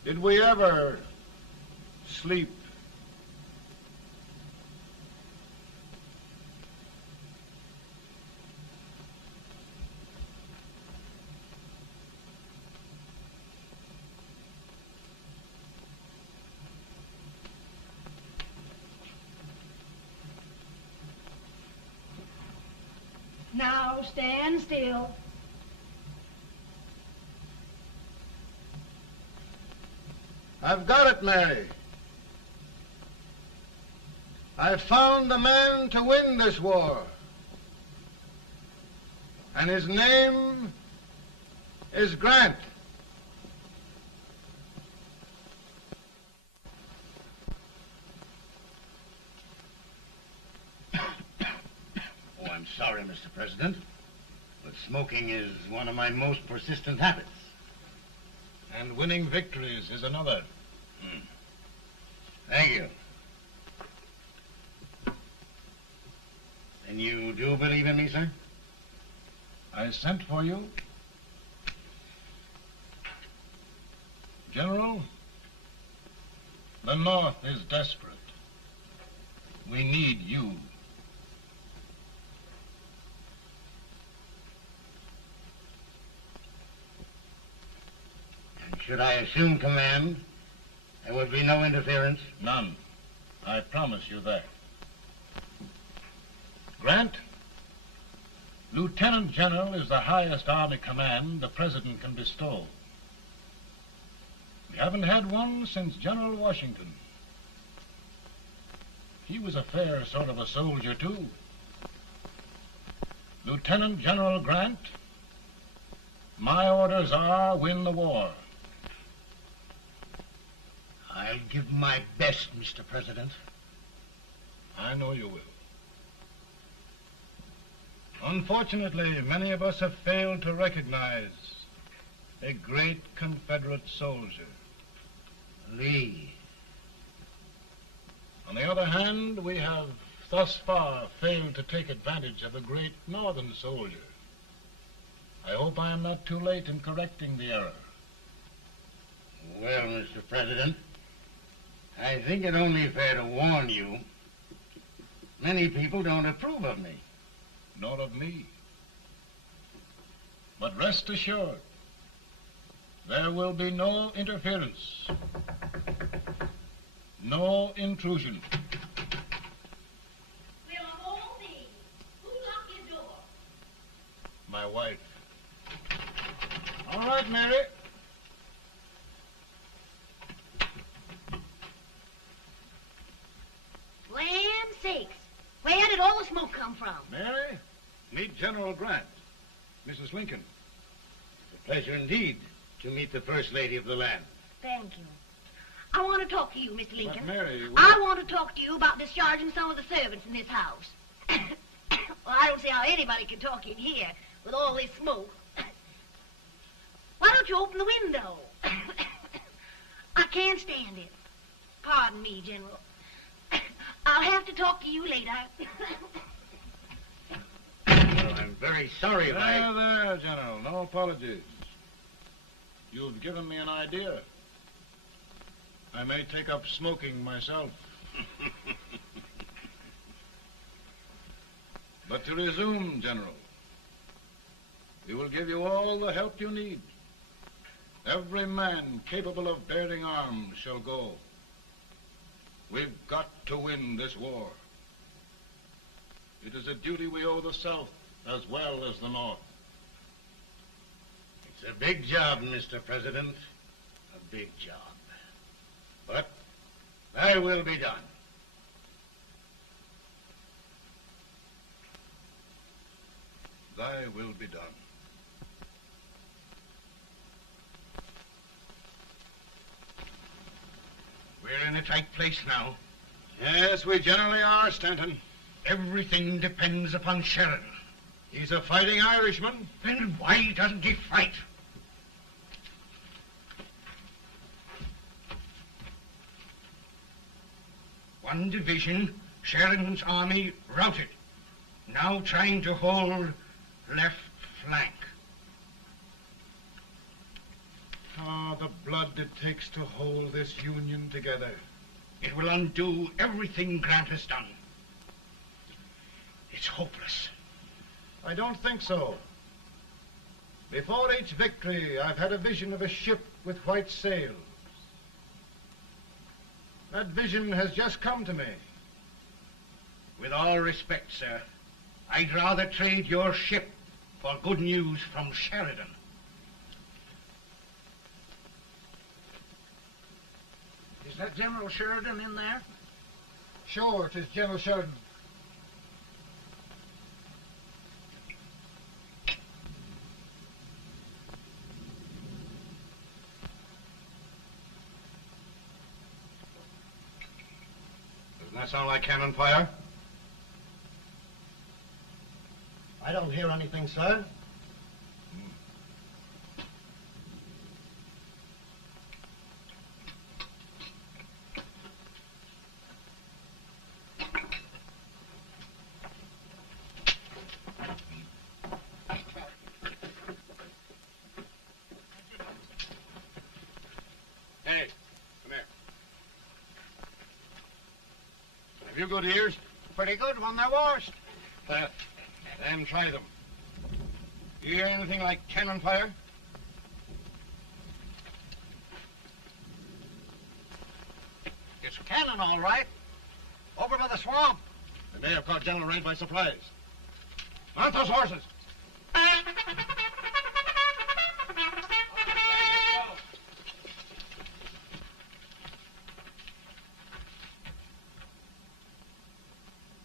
Did we ever sleep? Now stand still. I've got it, Mary. I've found the man to win this war. And his name is Grant. Oh, I'm sorry, Mr. President, but smoking is one of my most persistent habits. And winning victories is another. Thank you. And you do believe in me, sir? I sent for you. General, the North is desperate. We need you. And should I assume command, there would be no interference? None. I promise you that. Grant, Lieutenant General is the highest army command the President can bestow. We haven't had one since General Washington. He was a fair sort of a soldier, too. Lieutenant General Grant, my orders are win the war. I'll give my best, Mr. President. I know you will. Unfortunately, many of us have failed to recognize a great Confederate soldier, Lee. On the other hand, we have thus far failed to take advantage of a great Northern soldier. I hope I am not too late in correcting the error. Well, Mr. President, I think it only fair to warn you. Many people don't approve of me. Nor of me. But rest assured, there will be no interference, no intrusion. Well, of all things, who locked your door? My wife. All right, Mary. Land sakes. Where did all the smoke come from? Mary, meet General Grant. Mrs. Lincoln. It's a pleasure indeed to meet the First Lady of the land. Thank you. I want to talk to you, Mr. Lincoln. But Mary, I want to talk to you about discharging some of the servants in this house. Well, I don't see how anybody can talk in here with all this smoke. Why don't you open the window? I can't stand it. Pardon me, General. I'll have to talk to you later. Well, I'm very sorry if There, General. No apologies. You've given me an idea. I may take up smoking myself. But to resume, General, we will give you all the help you need. Every man capable of bearing arms shall go. We've got to win this war. It is a duty we owe the South as well as the North. It's a big job, Mr. President. A big job. But thy will be done. Thy will be done. We're in a tight place now. Yes, we generally are, Stanton. Everything depends upon Sheridan. He's a fighting Irishman. Then why doesn't he fight? One division, Sheridan's army, routed. Now trying to hold left flank. Ah, the blood it takes to hold this Union together. It will undo everything Grant has done. It's hopeless. I don't think so. Before each victory, I've had a vision of a ship with white sails. That vision has just come to me. With all respect, sir, I'd rather trade your ship for good news from Sheridan. Is that General Sheridan in there? Sure, it is General Sheridan. Doesn't that sound like cannon fire? I don't hear anything, sir. Hey, come here. Have you good ears? Pretty good when they're washed. Then try them. You hear anything like cannon fire? It's cannon, all right. Over by the swamp. They may have caught General Rank by surprise. Mount those horses.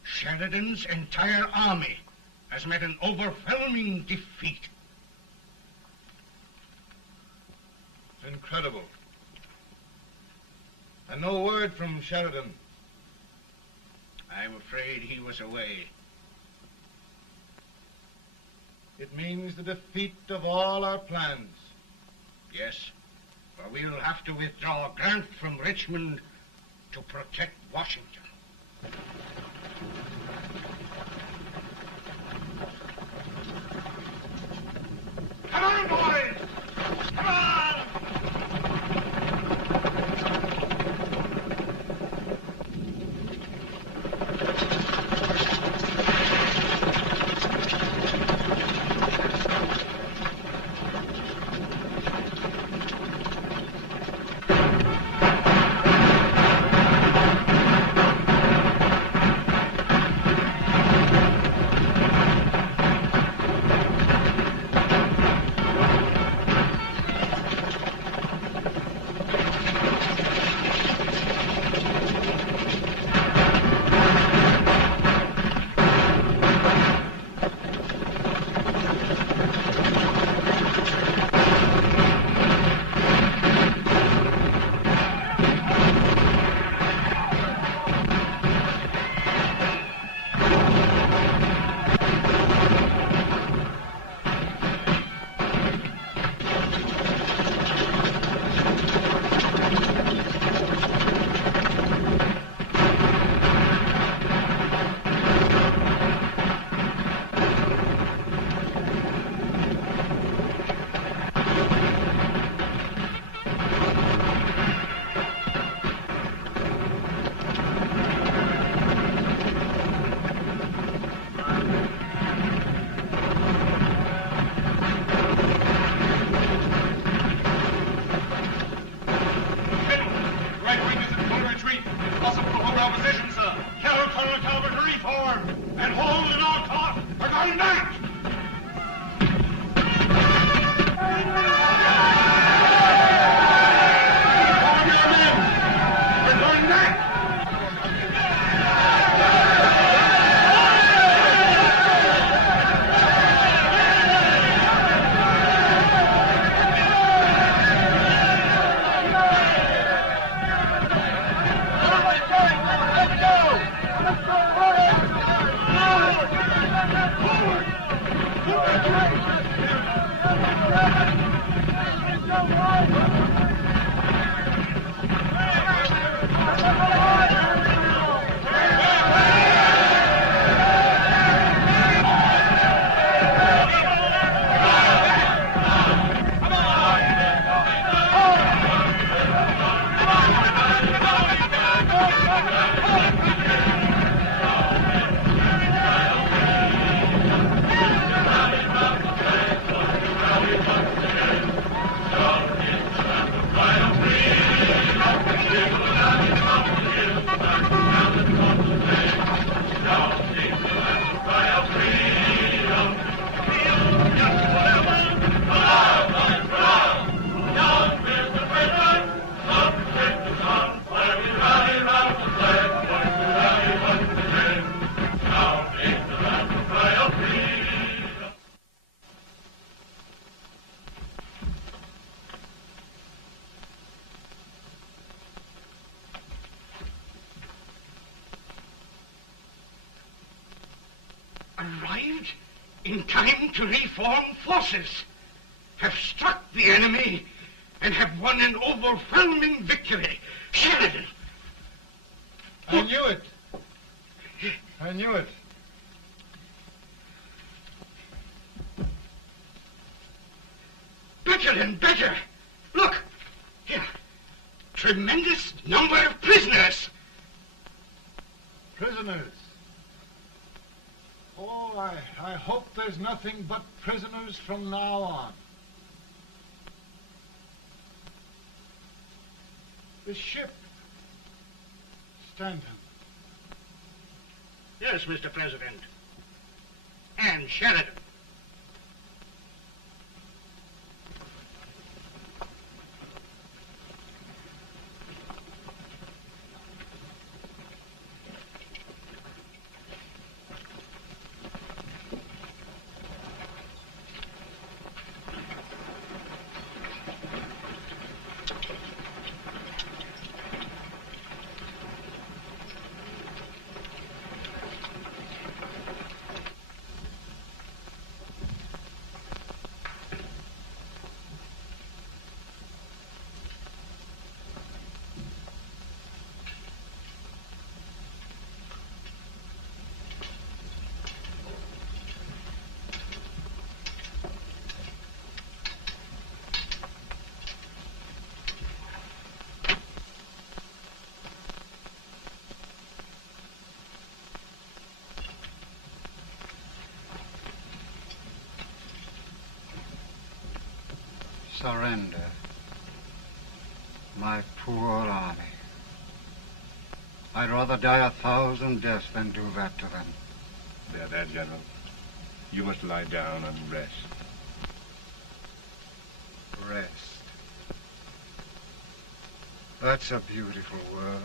Sheridan's entire army has met an overwhelming defeat. It's incredible. And no word from Sheridan. I'm afraid he was away. It means the defeat of all our plans. Yes, for we'll have to withdraw Grant from Richmond to protect Washington. Come on, boys! Come on! possible to hold opposition, sir. Tell Colonel Talbot to reform and hold at all costs. We're going back. Reform your men. We're going back. Arrived in time to reform forces, have struck the enemy, and have won an overwhelming victory. Sheridan! I knew it. I knew it. Better and better. Look, here. Tremendous number of prisoners. Prisoners. Oh, I hope there's nothing but prisoners from now on. The ship. Stanton. Yes, Mr. President. And Sheridan. Surrender. My poor army. I'd rather die 1,000 deaths than do that to them. There, General. You must lie down and rest. Rest. That's a beautiful word.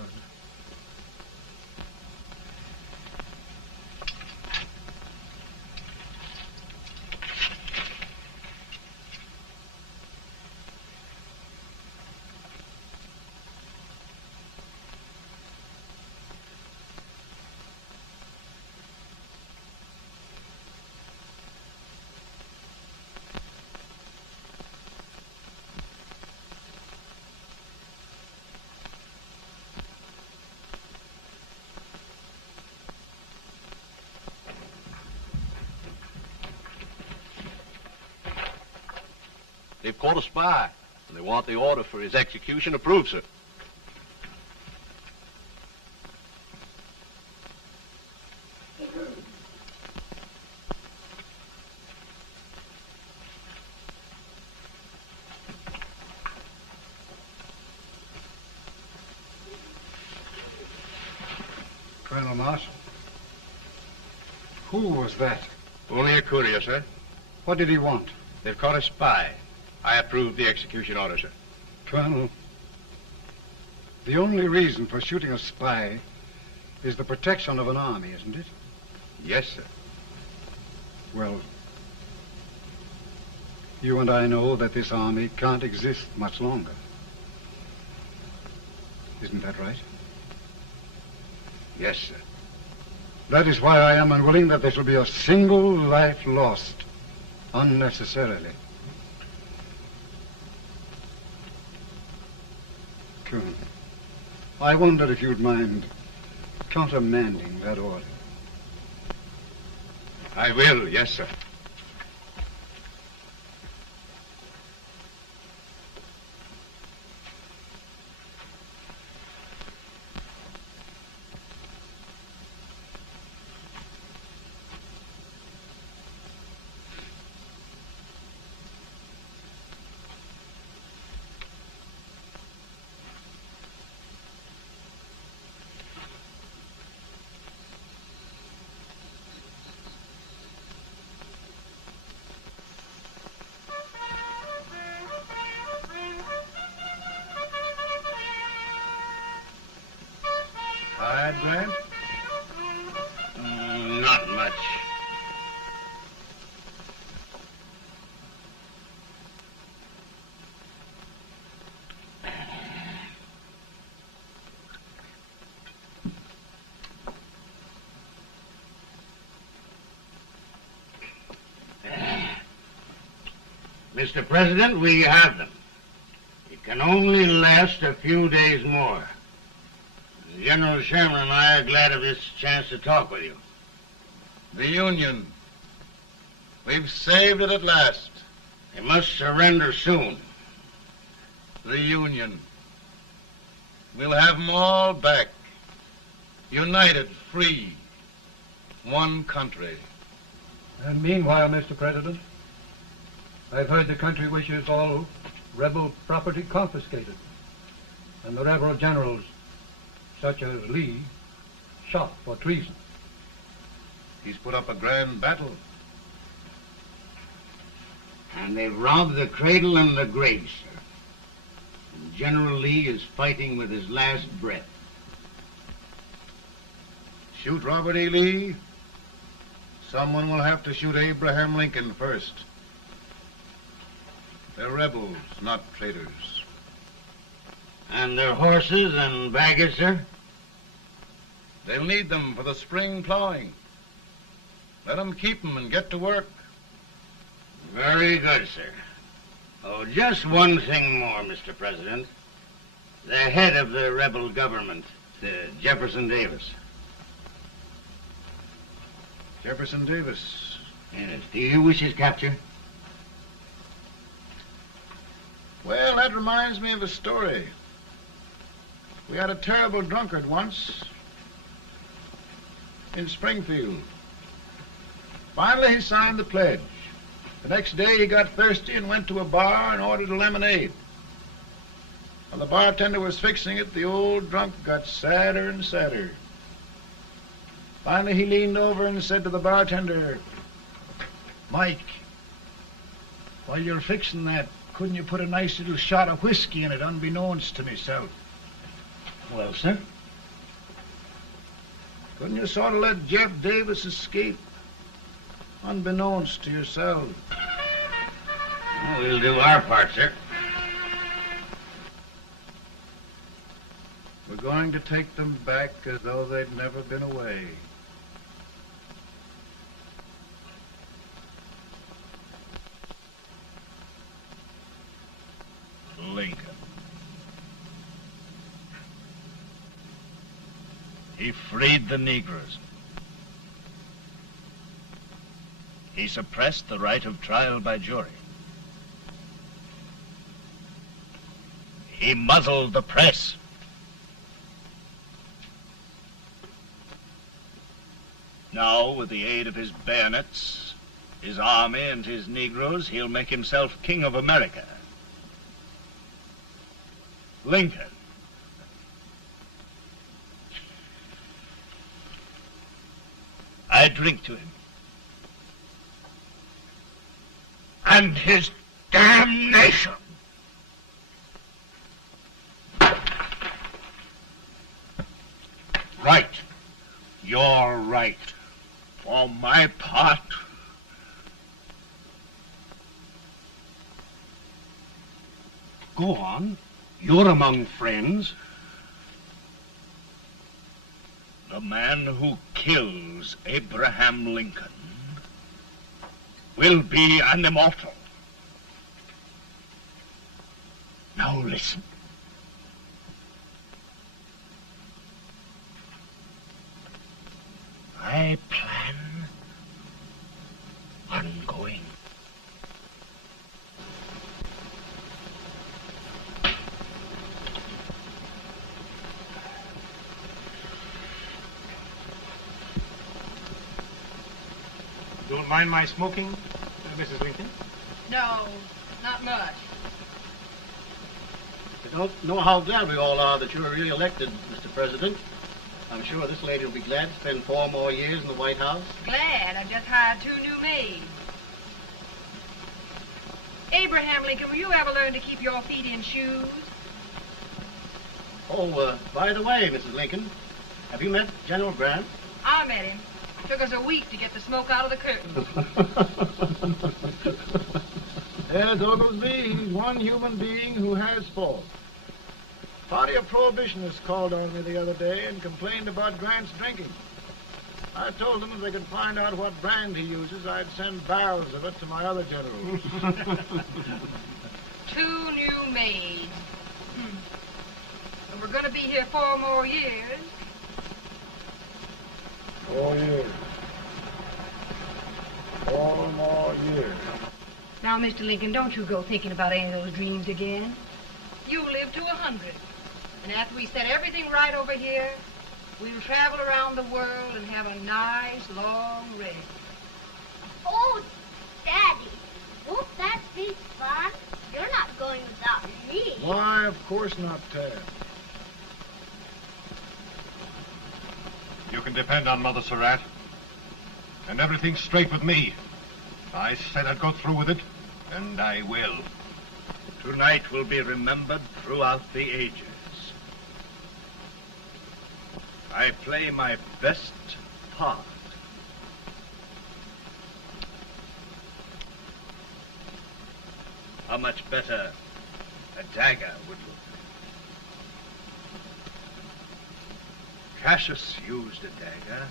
They've caught a spy, and they want the order for his execution approved, sir. Colonel Marshall. Who was that? Only a courier, sir. What did he want? They've caught a spy. I approve the execution order, sir. Colonel, the only reason for shooting a spy is the protection of an army, isn't it? Yes, sir. Well, you and I know that this army can't exist much longer. Isn't that right? Yes, sir. That is why I am unwilling that there shall be a single life lost unnecessarily. Colonel, I wonder if you'd mind countermanding that order. I will, yes, sir. Grant? Not much. Mr. President, we have them. It can only last a few days more. General Sherman and I are glad of this chance to talk with you. The Union. We've saved it at last. They must surrender soon. The Union. We'll have them all back. United, free. One country. And meanwhile, Mr. President, I've heard the country wishes all rebel property confiscated, and the rebel generals, such as Lee, shot for treason. He's put up a grand battle. And they've robbed the cradle and the grave, sir. And General Lee is fighting with his last breath. Shoot Robert E. Lee? Someone will have to shoot Abraham Lincoln first. They're rebels, not traitors. And their horses and baggage, sir? They'll need them for the spring plowing. Let them keep them and get to work. Very good, sir. Oh, just one thing more, Mr. President. The head of the rebel government, Jefferson Davis. Jefferson Davis? Yes. Do you wish his capture? Well, that reminds me of a story. We had a terrible drunkard once in Springfield. Finally, he signed the pledge. The next day, he got thirsty and went to a bar and ordered a lemonade. While the bartender was fixing it, the old drunk got sadder and sadder. Finally, he leaned over and said to the bartender, "Mike, while you're fixing that, couldn't you put a nice little shot of whiskey in it, unbeknownst to myself?" Well, sir? Couldn't you sort of let Jeff Davis escape, unbeknownst to yourself? Well, we'll do our part, sir. We're going to take them back as though they'd never been away. Lincoln. He freed the Negroes. He suppressed the right of trial by jury. He muzzled the press. Now, with the aid of his bayonets, his army, and his Negroes, he'll make himself king of America. Lincoln. I drink to him. And his damnation. Right. You're right. For my part, Go on. You're among friends. the man who kills Abraham Lincoln will be an immortal. Now listen. I plan on going. Don't mind my smoking, Mrs. Lincoln? No, not much. I don't know how glad we all are that you're re-elected, Mr. President. I'm sure this lady will be glad to spend 4 more years in the White House. Glad. I've just hired 2 new maids. Abraham Lincoln, will you ever learn to keep your feet in shoes? Oh, by the way, Mrs. Lincoln, have you met General Grant? I met him. Took us a week to get the smoke out of the curtains. Yes, Oglesby, he's one human being who has faults. A party of prohibitionists called on me the other day and complained about Grant's drinking. I told them if they could find out what brand he uses, I'd send barrels of it to my other generals. 2 new maids. And we're going to be here 4 more years. 4 years. 4 more years. Now, Mr. Lincoln, don't you go thinking about any of those dreams again. You live to 100. And after we set everything right over here, we'll travel around the world and have a nice, long rest. Oh, Daddy, won't that be fun? You're not going without me. Why, of course not, Tad. You can depend on Mother Surratt. And everything's straight with me. I said I'd go through with it, and I will. Tonight will be remembered throughout the ages. I play my best part. How much better a dagger would look. Cassius used a dagger.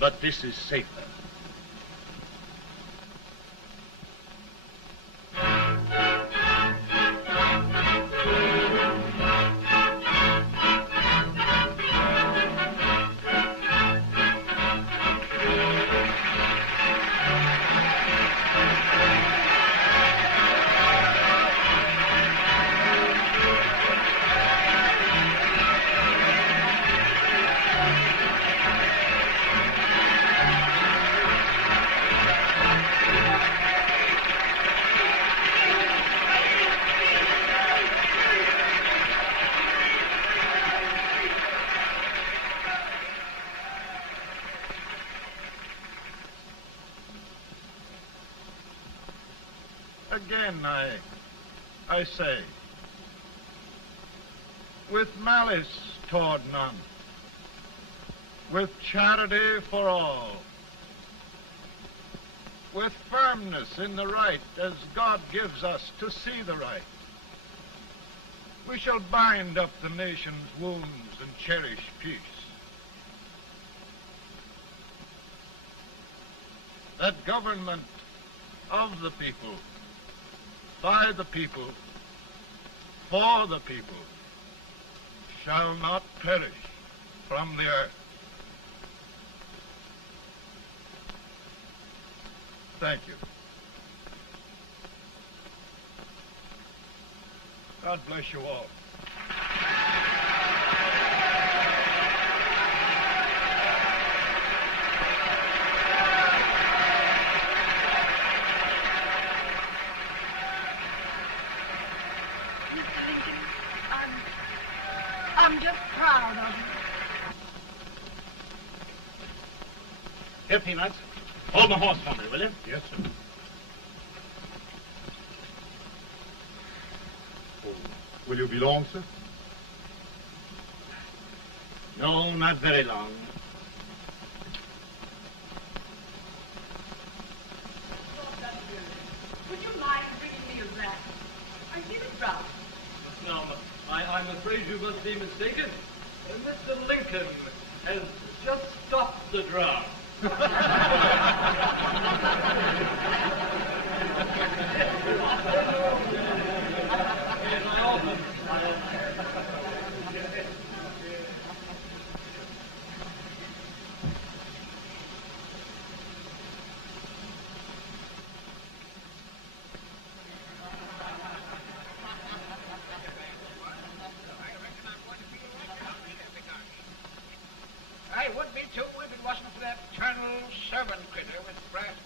But this is safer. Again, I say, with malice toward none, with charity for all, with firmness in the right as God gives us to see the right, we shall bind up the nation's wounds and cherish peace. That government of the people, by the people, for the people, shall not perish from the earth. Thank you. God bless you all. I'm I'm just proud of him. Here, Peanuts. Hold my horse for me, will you? Yes, sir. Oh, will you be long, sir? No, not very long. Would you mind bringing me a rat? I feel it rough. No, I'm afraid you must be mistaken. Mr. Lincoln has just stopped the draft. I would be too if it wasn't for that Colonel servant critter with brass